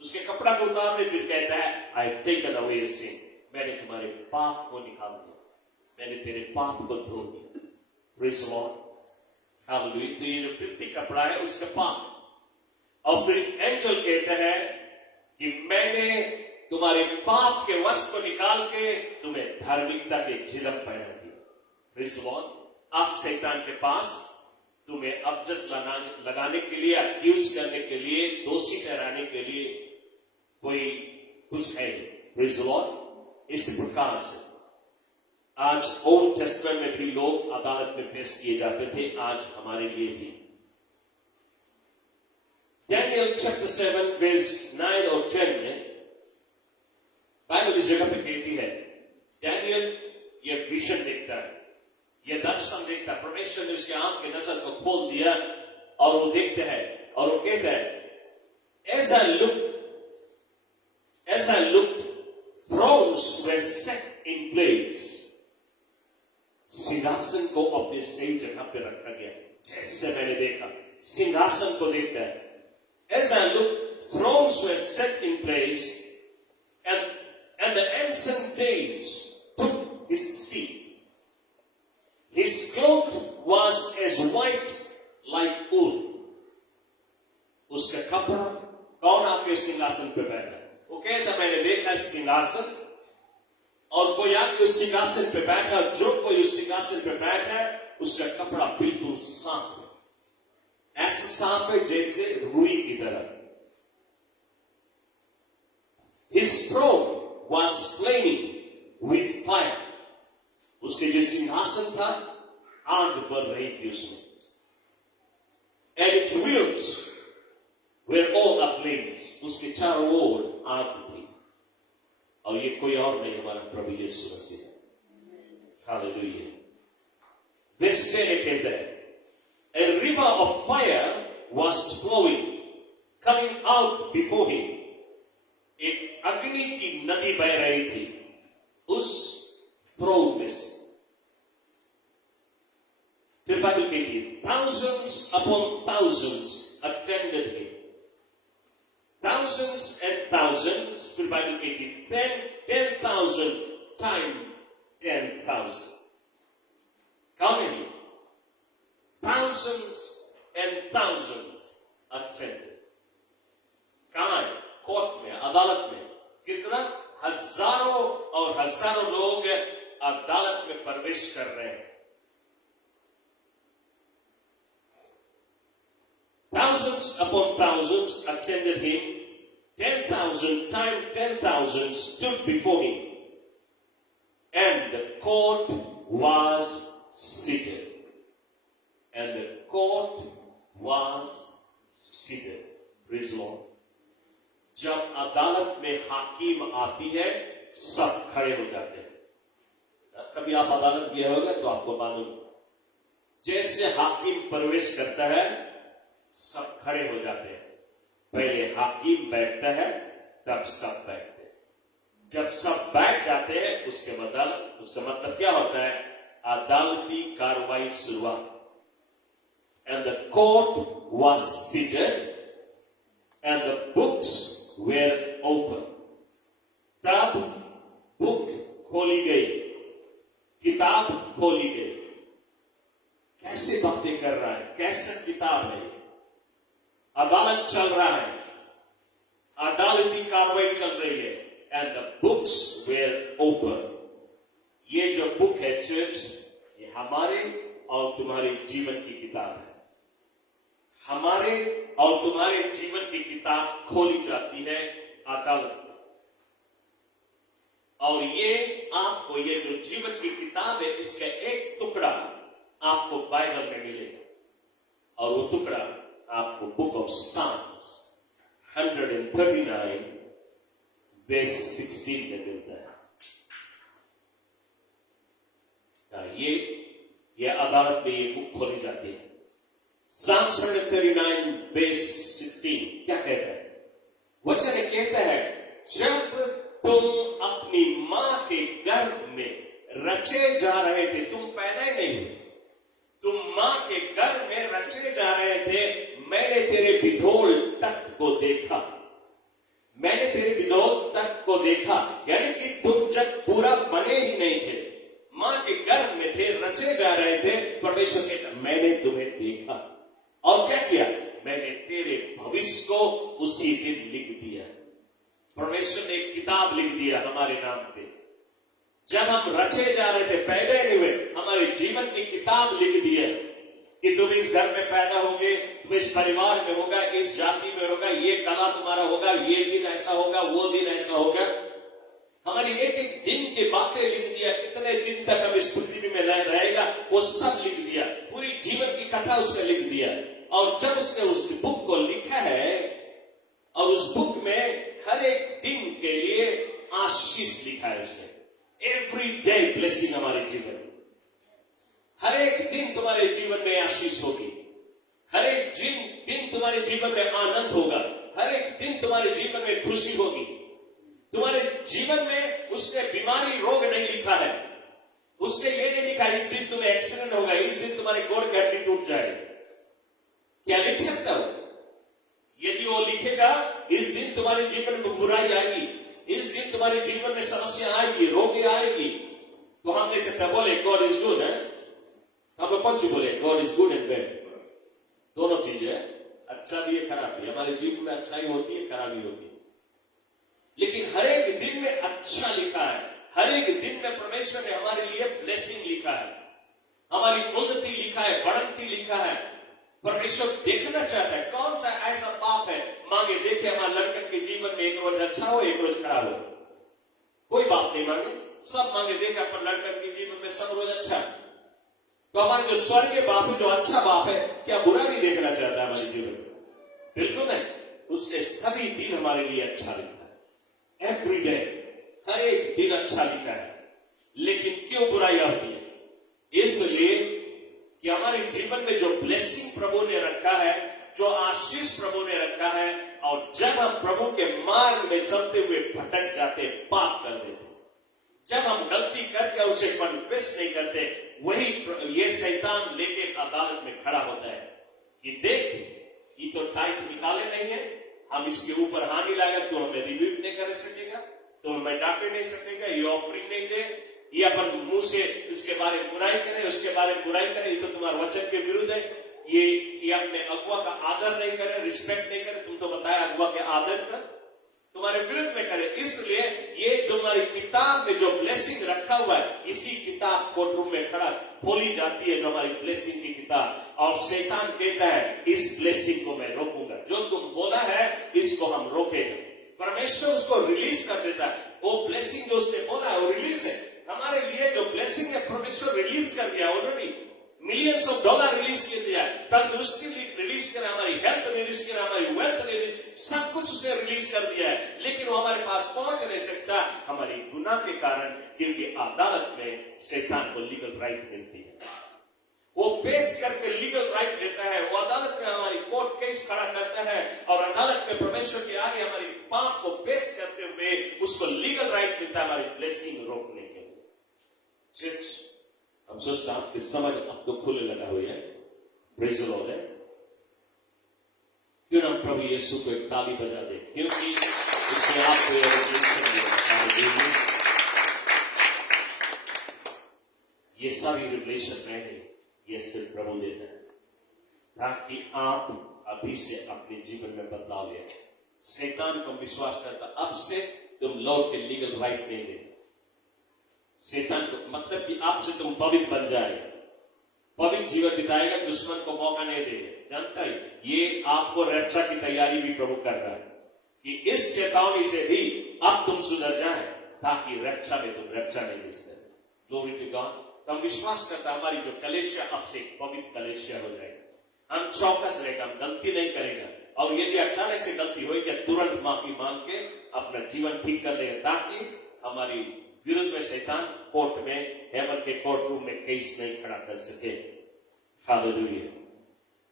उसके कपड़ा को उतार दे, फिर कहता है I have taken away your sin। मैंने तुम्हारे पाप को निकाल दिया, मैंने तेरे पाप को धो दिया। Praise the Lord. हालेलुया। तो ये जो फिल्थी कपड़ा है उसका पाप। और फिर एंजल कहता है कि मैंने तुम्हारे पाप के वस्त्र को निकाल के तुम्हें धार्मिकता के झिलम पहना दिया। Praise the Lord. अब शैतान के पास तुम्हें अपजस लगाने के लिए, अक्यूज करने के लिए, दोषी ठहराने के लिए कोई कुछ है नहीं। Praise the Lord. इस प्रकार से आज ओल्ड टेस्टमेंट में भी लोग अदालत में पेश किए जाते थे, आज हमारे लिए भी। डैनियल चैप्टर 7 वर्स 9 और 10 में बाइबल इस जगह पे कहती है डैनियल ये विजन देखता है, ये दर्शन देखता है। परमेश्वर ने उसके आंख के नजर को खोल दिया और वो देखता है, और वो कहता है as I looked thrones were set in place। सिंहासन को अपने सही जगह पे रखा गया। जैसे मैंने देखा, सिंहासन को देखता है। As I looked, thrones were set in place, and the ancient days took his seat। His cloth was as white like wool। उसका कपड़ा, कौन आपके सिंहासन पे बैठा? वो कहता मैंने देखा सिंहासन, और कोई आके उस सिंहासन पे बैठा, जो कोई उस सिंहासन पे बैठा है उसका कपड़ा बिल्कुल साफ है, ऐसा साफ है जैसे रुई की तरह। His throne was flaming with fire। उसके जो सिंहासन था आग बढ़ रही थी उसमें, and its wheels were all ablaze। उसके चारों ओर आग थी, और ये कोई और नहीं, हमारा प्रभु यीशु मसीह। हालेलुया। वर्स 10 कहता है a river of fire was flowing coming out before him। एक अग्नि की नदी बह रही थी उस फ्रोग में से। फिर बाइबल कहती है thousands upon thousands attended him, thousands and thousands, फिर बाइबल कहती है 10,000 times 10,000। कौन है ये? thousands and thousands attended। कहां है? कोर्ट में, अदालत में। कितना? हजारों और हजारों लोग अदालत में प्रवेश कर रहे हैं। Thousands upon thousands attended him, 10,000 times 10,000 stood before him, and the court was seated. And the court was seated. Praise the Lord. जब अदालत में हाकिम आती है सब खड़े हो जाते हैं। कभी आप अदालत गए होंगे तो आपको मालूम, जैसे हाकिम प्रवेश करता है सब खड़े हो जाते हैं। पहले हाकिम बैठता है तब सब बैठते हैं। जब सब बैठ जाते हैं उसके मतलब क्या होता है? अदालती कार्रवाई शुरुआत। And the court was seated and the books were open। तब बुक खोली गई, किताब खोली गई। कैसे बातें कर रहा है? कैसे किताब है? अदालत चल रहा है, अदालती कार्रवाई चल रही है। And the books were open. ये जो बुक है चर्च, ये हमारे और तुम्हारे जीवन की किताब है। हमारे और तुम्हारे जीवन की किताब खोली जाती है अदालत में। और ये आपको, ये जो जीवन की किताब है, इसका एक टुकड़ा आपको बाइबल में मिलेगा। और वो टुकड़ा आपको बुक ऑफ साम्स 139 verse 16 में मिलता है। ये अदालत में ये बुक खोली जाती है। Psalms 139 verse 16 क्या कहता है? वचन कहता है, जब तुम अपनी मां के गर्भ में रचे जा रहे थे, तुम पैदा ही नहीं हुए, तुम मां के गर्भ में रचे जा रहे थे, मैंने तेरे बिधोल तख्त को देखा। मैंने तेरे बिधोल तख्त को देखा, यानी कि तुम जब पूरा बने ही नहीं थे, मां के गर्भ में थे, रचे जा रहे थे, परमेश्वर कहता मैंने तुम्हें देखा। और क्या किया? मैंने तेरे भविष्य को उसी दिन लिख दिया। परमेश्वर ने एक किताब लिख दिया हमारे नाम पे। जब हम रचे जा रहे थे, पैदा नहीं हुए, हमारे जीवन की किताब लिख दी है कि तुम इस घर में पैदा होगे, तुम इस परिवार में होगा, इस जाति में होगा, ये कला तुम्हारा होगा, ये दिन ऐसा होगा, वो दिन ऐसा होगा। हमारी एक एक दिन की बातें लिख दिया, कितने दिन तक हम इस पृथ्वी में रहेगा वो सब लिख दिया, पूरी जीवन की कथा उसने लिख दिया। और जब उसने उस बुक को लिखा है और उस बुक में हर एक दिन के लिए आशीष लिखा है उसने। एवरी डे ब्लेसिंग हमारे जीवन में। हर एक दिन तुम्हारे जीवन में आशीष होगी, हर एक दिन तुम्हारे जीवन में आनंद होगा, हर एक दिन तुम्हारे जीवन में खुशी होगी। तुम्हारे जीवन में उसने बीमारी रोग नहीं लिखा है, उसने ये नहीं लिखा इस दिन तुम्हें एक्सीडेंट होगा, इस दिन तुम्हारे गोड़ की हड्डी टूट जाए। क्या लिख सकता हो? यदि वो लिखेगा इस दिन तुम्हारे जीवन में बुराई आएगी, इस दिन तुम्हारे जीवन में समस्या आएगी, रोग आएगी, तो हम नहीं सकता बोले गॉड इज गुड है। हम लोग कौन सी बोले? God is good and bad, दोनों चीजें है, अच्छा भी है खराब भी। हमारे जीवन में अच्छाई होती है, खराबी होती है, लेकिन हर एक दिन में अच्छा लिखा है। हर एक दिन में परमेश्वर ने हमारे लिए ब्लेसिंग लिखा है, हमारी उन्नति लिखा है, बढ़ंती लिखा है। परमेश्वर देखना चाहता है कौन सा ऐसा पाप है, मांगे देखे हमारे लड़कन के जीवन में एक रोज अच्छा हो, एक रोज खराब हो। कोई बाप नहीं मांगे, सब मांगे देखे अपन लड़कन के जीवन में सब रोज अच्छा। तो हमारे जो स्वर्गीय बाप है, जो अच्छा बाप है, क्या बुरा भी देखना चाहता है हमारे जीवन में? बिल्कुल नहीं। उसने सभी दिन हमारे लिए अच्छा लिखा है, एवरी डे, हर एक दिन अच्छा लिखा है। लेकिन क्यों बुराई होती है? इसलिए कि हमारे जीवन में जो ब्लेसिंग प्रभु ने रखा है जो आशीष प्रभु ने रखा है। और जब हम प्रभु के मार्ग में चलते हुए भटक जाते, पाप कर देते, जब हम गलती करके उसे कन्फेस नहीं करते, वही ये शैतान लेके अदालत में खड़ा होता है कि देख, ये तो टाइट निकाले नहीं है, हम इसके ऊपर हानि लागत तो हमें रिव्यू नहीं कर सकेगा, तो हमें डांटे नहीं सकेगा, ये ऑफरिंग नहीं दे, ये अपन मुंह से इसके बारे में बुराई करे, उसके बारे में बुराई करे, ये तो तुम्हारे वचन के विरुद्ध है, ये अपने अगुआ का आदर नहीं करे, रिस्पेक्ट नहीं करे, तुम तो बताया अगुआ के आदर कर, तुम्हारे विरुद्ध में करे। इसलिए ये जो हमारी किताब में जो ब्लेसिंग रखा हुआ है, इसी किताब कोर्ट रूम में खड़ा खोली जाती है जो हमारी ब्लेसिंग की किताब, और शैतान कहता है इस ब्लेसिंग को मैं रोकूंगा, जो तुम बोला है इसको हम रोकेंगे। परमेश्वर उसको रिलीज कर देता है, वो ब्लेसिंग जो उसने बोला है वो रिलीज है हमारे लिए। जो ब्लेसिंग है परमेश्वर रिलीज कर दिया already, millions of dollar release कर दिया, तंदुरुस्ती रिलीज कर, हमारी हेल्थ रिलीज कर, हमारी वेल्थ रिलीज, सब कुछ उसने रिलीज कर दिया है, लेकिन वो हमारे पास पहुंच नहीं सकता हमारी गुनाह के कारण, क्योंकि अदालत में शैतान को लीगल राइट मिलती है, वो पेश करके लीगल राइट लेता है, वो अदालत में हमारी कोर्ट केस खड़ा करता है, और अदालत में परमेश्वर के आगे हमारी पाप को पेश करते हुए उसको लीगल राइट मिलता है हमारी ब्लेसिंग रोकने के लिए। हम सोचता हूं कि समझ अब तो खुले लगा हुई है, प्रेज़ द लॉर्ड है। क्यों हम प्रभु यीशु को एक ताली बजा दे, क्योंकि उसने आपको ये सारी रिवलेशन नहीं, ये सिर्फ प्रभु देता है ताकि आप अभी से अपने जीवन में बदलाव ले। शैतान को विश्वास करता अब से तुम लौट के लीगल राइट नहीं देते, शैतान को मतलब कि आपसे तुम पवित्र बन जाएगा, पवित्र जीवन बिताएगा, दुश्मन को मौका नहीं देगा। जानता है ये आपको रक्षा की तैयारी भी प्रभु कर रहा है कि इस चेतावनी से भी अब तुम सुधर जाए ताकि रक्षा में तुम रक्षा नहीं मिस करें। Glory to God. तो हम विश्वास करता हमारी जो कलेशिया अब से पवित्र कलेशिया हो जाएगा, हम चौकस रहेगा, हम गलती नहीं करेगा, और यदि अचानक से गलती होगी तो तुरंत माफी मांग के अपना जीवन ठीक कर लेगा, ताकि हमारी विरुद्ध में शैतान कोर्ट में, हेवन के कोर्ट रूम में केस नहीं खड़ा कर सके। हालेलुया।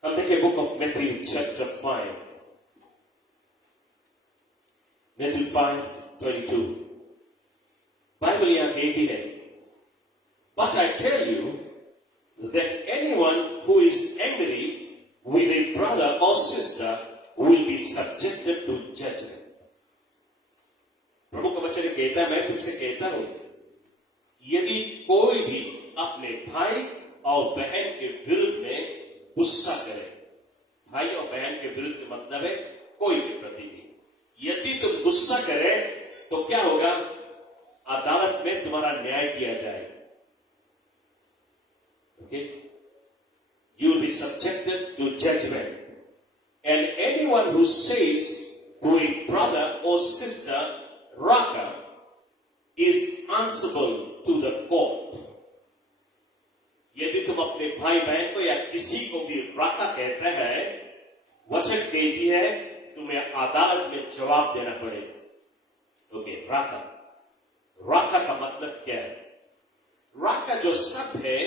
हम देखिए book of Matthew chapter 5, Matthew 5:22। Bible यहां कहती है, But I tell you that anyone who is angry with a brother or sister will be subjected to judgment. प्रभु का वचन कहता है, मैं तुमसे कहता हूं, यदि कोई भी अपने भाई और बहन के विरुद्ध में गुस्सा करे, भाई और बहन के विरुद्ध मतलब है कोई भी प्रति भी, यदि तुम गुस्सा करे तो क्या होगा, अदालत में तुम्हारा न्याय किया जाएगा। Okay? You will be subjected to judgment. And anyone who says to a brother or sister, Raka, is answerable to the court. यदि तुम अपने भाई बहन को या किसी को भी राका कहते हैं, वचन कहती है तुम्हें अदालत में जवाब देना पड़ेगा। ओके, राका, राका का मतलब क्या है? राका जो शब्द है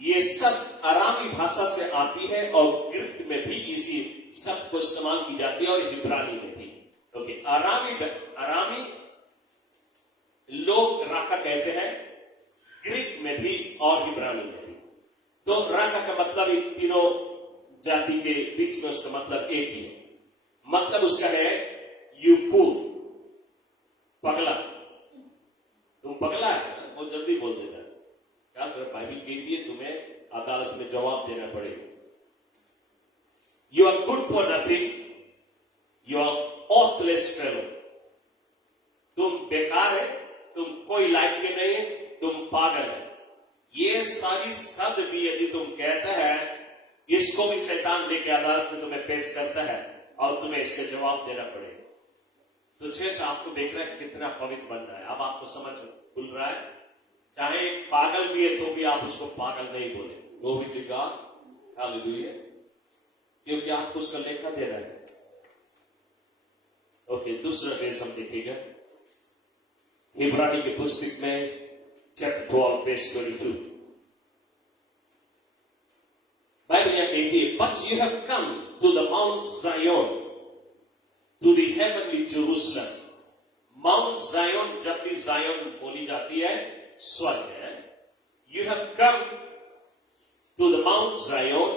ये सब अरामी भाषा से आती है, और ग्रीक में भी इसी शब्द को इस्तेमाल की जाती है, और हिब्रानी में भी। ओके, अरामी लोग राका कहते हैं, ग्रीक में भी और हिब्रानी में भी। तो राका का मतलब इन तीनों जाति के बीच में उसका मतलब एक ही है। मतलब उसका है यू फूल, पगला, तुम पगला है, वो जल्दी बोल देता है। क्या बाइबल कहती है तुम्हें अदालत में जवाब देना पड़ेगा। You are good for nothing, you are worthless fellow, तुम बेकार है, तुम कोई लायक के नहीं, तुम पागल है। ये सारी शब्द भी यदि तुम कहते हैं, इसको भी शैतान लेके अदालत में तुम्हें पेश करता है, और तुम्हें इसके जवाब देना पड़ेगा। तो चर्च आपको देख रहा है कितना पवित्र बन रहा है। अब आपको समझ खुल रहा है, चाहे पागल भी है तो भी आप उसको पागल नहीं बोले। ग्लोरी टू गॉड, हालेलुया, क्योंकि आपको उसका लेखा दे रहा है। ओके, दूसरा वेस हम देखेगा इब्रानी की पुस्तक में चैप्टर 12 verse 22। बाइबल यहां एक दिए, but you have come to the Mount Zion, to the heavenly Jerusalem. Mount Zion, जब भी Zion बोली जाती है, स्वर्ग है. You have come to the Mount Zion,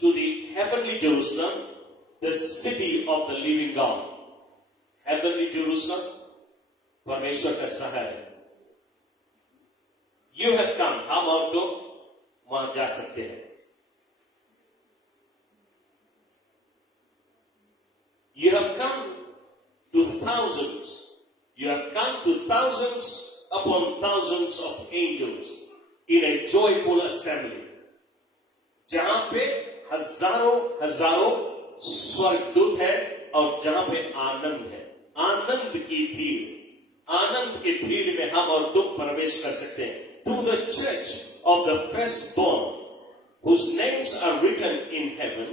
to the heavenly Jerusalem, the city of the living God. Heavenly Jerusalem, परमेश्वर का शहर है. You have come, हम और तुम वहां जा सकते हैं. You have come to thousands. You have come to thousands upon thousands of angels in a joyful assembly. जहां पे हजारों हजारों स्वर्गदूत है और जहां पे आनंद है, आनंद की भीड़, आनंद की भीड़ में हम और तुम प्रवेश कर सकते हैं. To the church of the firstborn, whose names are written in heaven,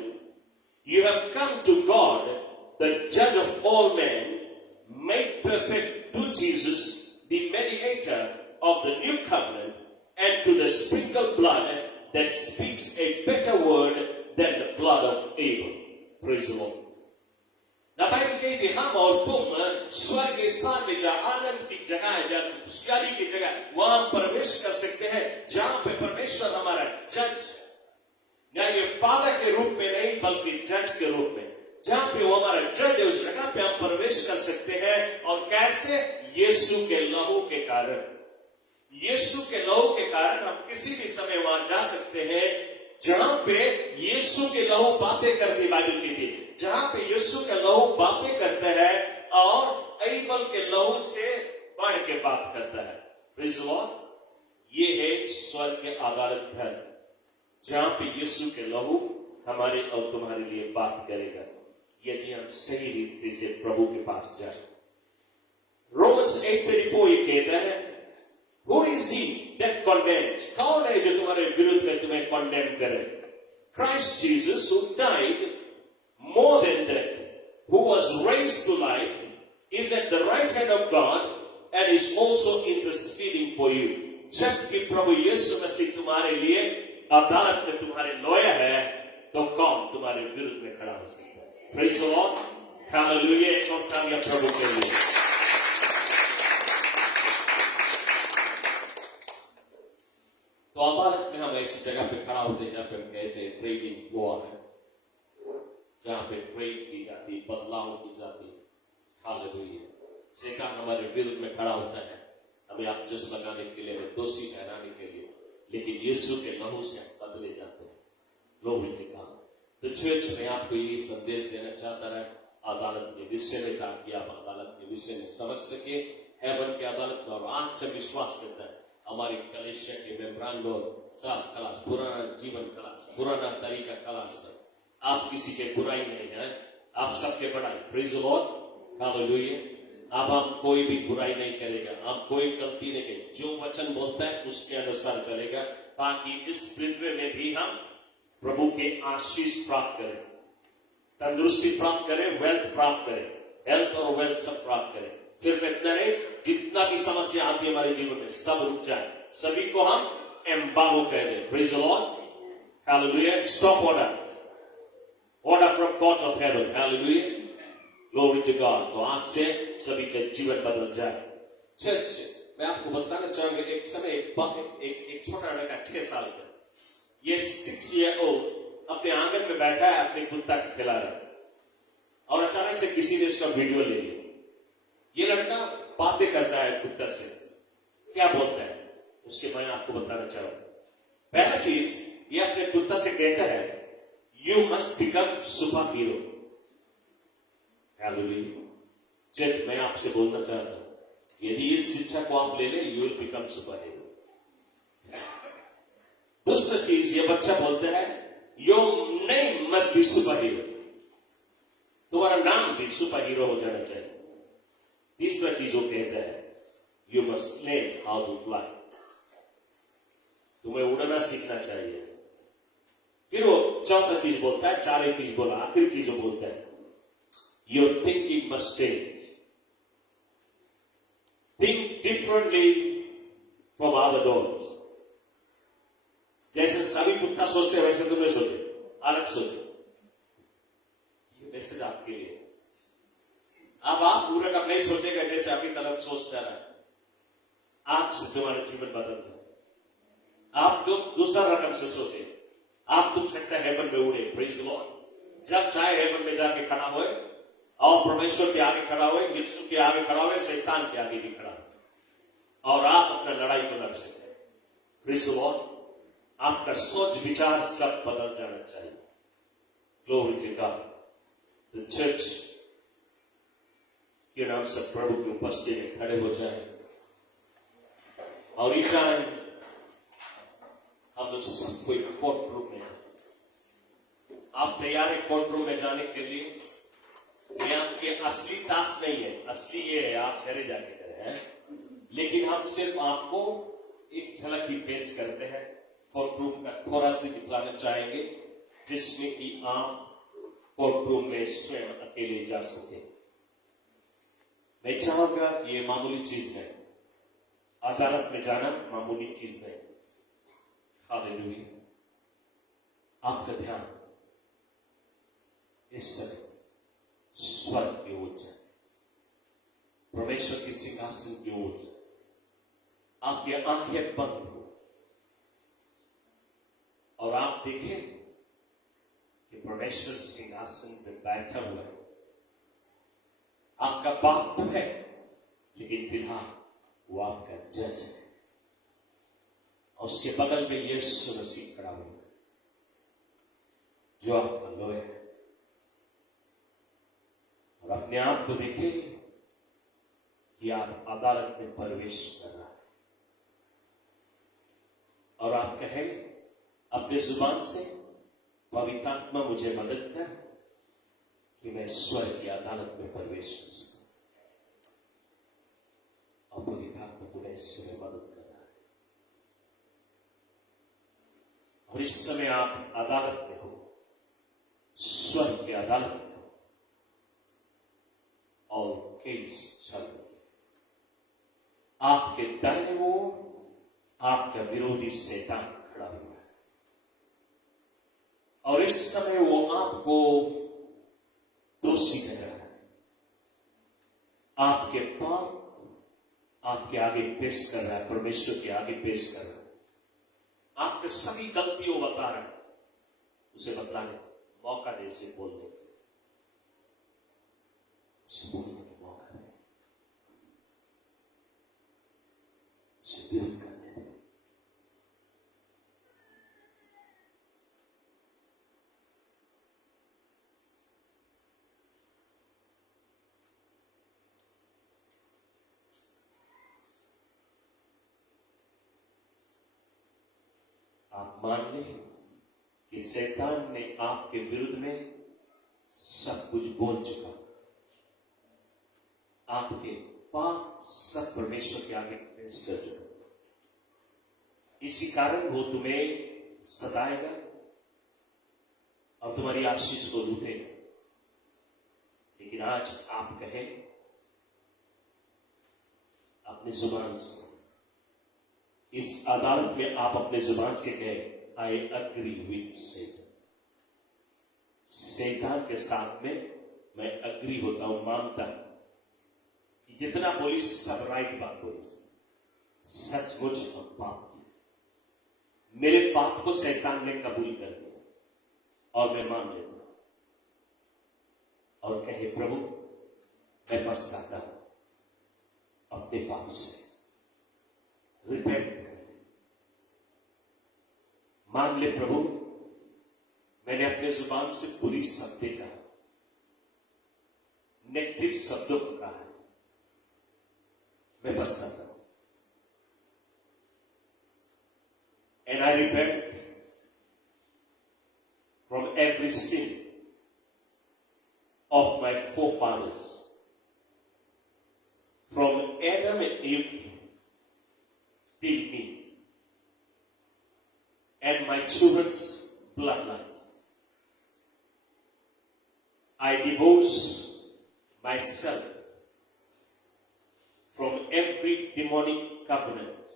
you have come to God, the judge of all men, made perfect, to Jesus, the mediator of the new covenant, and to the sprinkled blood that speaks a better word than the blood of Abel. Praise the Lord. ना बाइबल कहती है हम और तुम स्वर्ग के स्थान में जा, आनंद की जगह है, जहाँ खुशहाली की जगह, वहां प्रवेश कर सकते हैं जहां पे परमेश्वर हमारा जज, ना ये फादर के रूप में नहीं बल्कि जज के रूप में, जहां पे वो हमारा जज है, उस जगह पे हम प्रवेश कर सकते हैं. और कैसे? यीशु के लहू के कारण. यीशु के लहू के कारण हम किसी भी समय वहां जा सकते हैं जहां पे यीशु के लहू बातें करती, बाइबल की थी, जहां पे यीशु का लहू बातें करता है और एबल के लहू से बढ़ के बात करता है. Praise the Lord. ये है स्वर्ग के अदालत घर, जहां पे यीशु के लहू हमारे और तुम्हारे लिए बात करेगा यदि हम सही रीति से प्रभु के पास जाए. रोमन्स 8:34 ये कहता है, Who is he that condemns? कौन है जो तुम्हारे विरुद्ध में तुम्हें condemn करे? Christ Jesus, who died, more than that, who was raised to life, is at the right hand of God and is also interceding for you. जबकि प्रभु यीशु मसीह तुम्हारे लिए अदालत में तुम्हारे लॉयर है, तो कौन तुम्हारे विरुद्ध में खड़ा हो सकता है? Praise the Lord. Hallelujah. एक और तालियां प्रभु के लिए. तो अदालत में हम ऐसी जगह पे खड़ा होते हैं जहां पे हम कहते हैं ट्रेडिंग फ्लोर है, जहां पे ट्रेड की जाती, बदलाव की जाती. हालेलुया. शैतान हमारे विरुद्ध में खड़ा होता है, हमें आप जस लगाने के लिए, हमें दोषी ठहराने के लिए, लेकिन यीशु के लहू से हम बदले जाते हैं. Glory to God. तो चर्च में आपको ये संदेश देना चाहता है अदालत के विषय में, ताकि आप अदालत के विषय में समझ सके, हेवन के अदालत में. और आज से विश्वास करता है हमारी कलेशिया के मेम्ब्रान लोग सब क्लास, पुराना जीवन क्लास, पुराना तरीका क्लास, आप किसी के बुराई नहीं है, आप सबके बड़ाई. Praise the Lord. हालेलुया. अब हम कोई भी बुराई नहीं करेगा, हम कोई गलती नहीं करेंगे, जो वचन बोलता है उसके अनुसार चलेगा, ताकि इस पृथ्वी में भी हम प्रभु के आशीष प्राप्त करें, तंदुरुस्ती प्राप्त करें, वेल्थ प्राप्त करें, हेल्थ और वेल्थ सब प्राप्त करें. सिर्फ इतना नहीं, जितना भी समस्या आती है हमारे जीवन में सब रुक जाए, सभी को हम एम्पावर कर दें. Praise the Lord. Hallelujah. Stop order, order from God of heaven. Hallelujah. Glory to God. तो आज से सभी का जीवन बदल जाए. चर्च, मैं आपको बताना चाहूंगा, एक समय एक छोटा लड़का 6 साल का, ये 6 year old अपने आंगन में बैठा है, अपने कुत्ता को खिला रहा है, और अचानक से किसी ने इसका वीडियो ले लिया. ये लड़का बातें करता है कुत्ता से. क्या बोलता है उसके मैं आपको बताना चाहूंगा. पहला चीज, ये अपने कुत्ता से कहता है, you must become super hero. Hallelujah. Church, मैं आपसे बोलना चाहता हूं, यदि इस शिक्षा को आप ले ले, you will become super hero. दूसरी चीज, ये बच्चा बोलता है, your name must be super hero. तुम्हारा नाम भी सुपर हीरो हो जाना चाहिए. तीसरा चीज वो कहता है, you must learn how to fly. तुम्हें उड़ना सीखना चाहिए. फिर वो चौथा चीज बोलता है, 4 चीज बोला, आखिरी चीज वो बोलता है, your thinking must change. Think differently from other dogs. जैसे सभी कुत्ता सोचते हैं वैसे तुम नहीं सोचे, अलग सोचे। ये मैसेज आपके लिए। अब आप पूरा कब नहीं सोचेगा जैसे अभी तक सोचता रहा, आपसे तुम्हारा जीवन बदल जाए। आप तुम दूसरा रकम से सोचे, आप तुम सकते हैं हेवन में उड़े। Praise the Lord. जब चाहे हेवन में जाके खड़ा होए और परमेश्वर के आगे खड़ा होए, यीशु के आगे खड़ा होए, शैतान के आगे भी खड़ा हो और आप अपना लड़ाई को लड़ सकते। Praise the Lord. आपका सोच विचार सब बदल जाना चाहिए। Glory to God. The church के नाम से प्रभु की उपस्थिति में खड़े हो जाए और इस टाइम हम लोग सबको एक कोर्ट रूम में जाते। आप तैयार है कोर्ट रूम में जाने के लिए? ये आपके असली टास्क नहीं है, असली ये है आप घरे जाके करें, लेकिन हम सिर्फ आपको एक झलक ही पेश करते हैं। कोर्ट रूम का थोड़ा सा दिखलाना चाहेंगे जिसमें कि आप कोर्ट रूम में स्वयं अकेले जा सके। मैं चाहूंगा ये मामूली चीज नहीं, अदालत में जाना मामूली चीज नहीं। हालेलुया। आपका ध्यान इस समय स्वर्ग की ओर जाए, परमेश्वर के सिंहासन की ओर जाए। आपकी आंखें बंद हो और आप देखें कि परमेश्वर सिंहासन पे बैठा हुआ है। आपका बाप तो है, लेकिन फिलहाल वो आपका जज है और उसके बगल में यीशु मसीह खड़ा हुआ है जो आपका लॉयर है। और अपने आप को देखें कि आप अदालत में प्रवेश कर रहा है और आप कहें अपने जुबान से, पवित्र आत्मा मुझे मदद कर कि मैं स्वर्ग की अदालत में प्रवेश कर सकूं। और पवित्र आत्मा तुम्हें इस समय मदद कर रहा है और इस समय आप अदालत में हो, स्वर्ग की अदालत में हो और केस चल रही है। आपके दाहिने ओर आपका विरोधी शैतान खड़ा हुआ है और इस समय वो आपको दोषी कह रहा है। आपके पाप आपके आगे पेश कर रहा है, परमेश्वर के आगे पेश कर रहा है। आपके सभी गलतियों बता रहा है, उसे बतलाने मौका दे, उसे बोलने का मौका दे, उसे विरोध करने दे। आप मान लें कि शैतान ने आपके विरुद्ध में सब कुछ बोल चुका, आपके पाप सब परमेश्वर के आगे पेश कर चुका। इसी कारण वो तुम्हें सताएगा और तुम्हारी आशीष को लूटेगा। लेकिन आज आप कहें अपनी जुबान से, इस अदालत में आप अपने जुबान से कहें, आई अग्री विद सैतान। शैतान के साथ में मैं अग्री होता हूं, मानता हूं कि जितना बोली सब राइट बात बोली, सचमुच हम पाप किए। मेरे पाप को शैतान ने कबूल कर दिया और मैं मान लेता हूं और कहे, प्रभु मैं पछताता हूं अपने पाप से, रिपेंट कर ले। मान ले प्रभु, मैंने अपने जुबान से बुरी शब्दें कहा, नेगेटिव शब्दों को कहा है, मैं पछताता हूं। And I repent from every sin of my forefathers, from Adam and Eve till me and my children's bloodline. I divorce myself from every demonic covenant,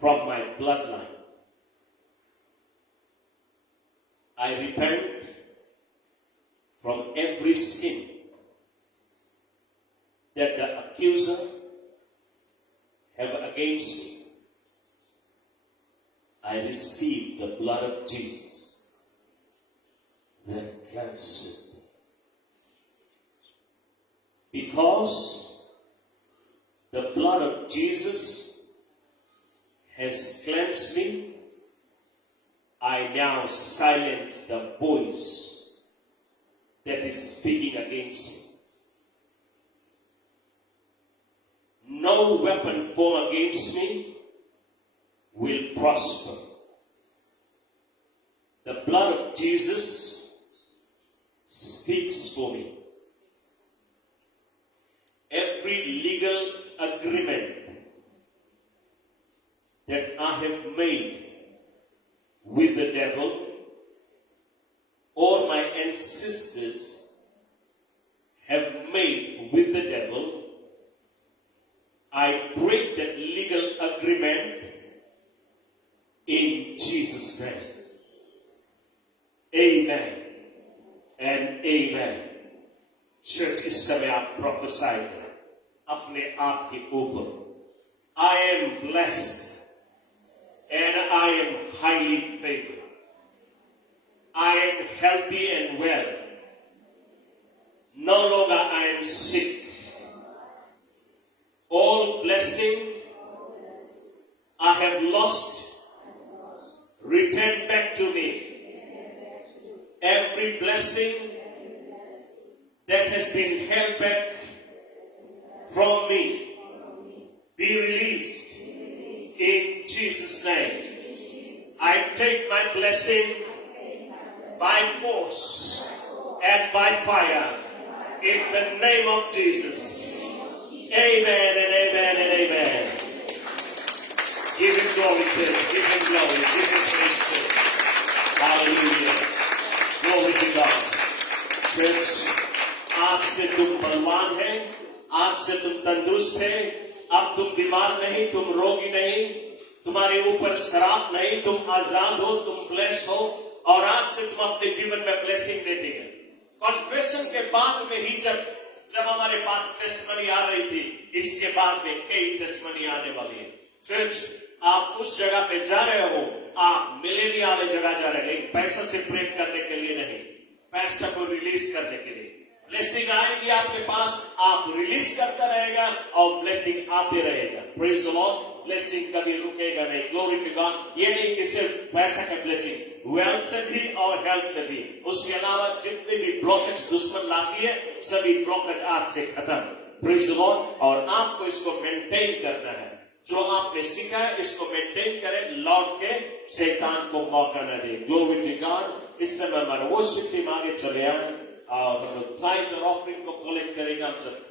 from my bloodline. I repent from every sin that the accuser have against me. I receive the blood of Jesus that cleanses me. Because the blood of Jesus has cleansed me, I now silence the voice that is speaking against me. No weapon formed against me will prosper. The blood of Jesus speaks for me. Every legal agreement that I have made with the devil or my ancestors have made with the devil, I break that legal agreement in Jesus' name. Amen and amen. Church इस समय आप प्रोफेसाई करें अपने आप के ऊपर. I am blessed and I am highly favored. I am healthy and well. No longer I am sick. All blessing I have lost, return back to me. Every blessing that has been held back from me, be released in Jesus' name. I take my blessing by force and by fire in the name of Jesus. Amen and amen and amen. Give him glory, church. Give him glory. Give him praise, church. Hallelujah. Glory to God. Church, आज से तुम बलवान हैं, आज से तुम तंदुरुस्त हैं, अब तुम बीमार नहीं, तुम रोगी नहीं, तुम्हारे ऊपर शराब नहीं, तुम आजाद हो, तुम ब्लेस्ड हो, और आज से तुम अपने जीवन में ब्लेसिंग देती है. कॉन्फेशन के बाद में ही जब हमारे पास टेस्टमनी आ रही थी, इसके बाद में कई टेस्टमनी आने वाली है. चर्च, आप उस जगह पे जा रहे हो, आप मिलेनिया वाले जगह जा रहे हैं, पैसा से प्रेम करने के लिए नहीं, पैसा को रिलीज करने के लिए. ब्लेसिंग आएगी आपके पास, आप रिलीज करता रहेगा और ब्लेसिंग आते रहेगा. Praise the Lord. ब्लेसिंग कभी रुकेगा नहीं. Glory to God. ये नहीं कि सिर्फ पैसा का ब्लेसिंग, वेल्थ से भी और हेल्थ से भी. उसके अलावा जितने भी ब्लॉकेज दुश्मन लाती है, सभी ब्लॉकेज आज से खत्म. Praise the Lord. और आपको इसको मेंटेन करना है. जो आपने सीखा है इसको मेंटेन करें, लौट के शैतान को मौका न दे. Glory to God. इस समय हमारे वो शिफ्ट आगे चले आए और टाइम और ऑफरिंग को कलेक्ट करेगा. हम सब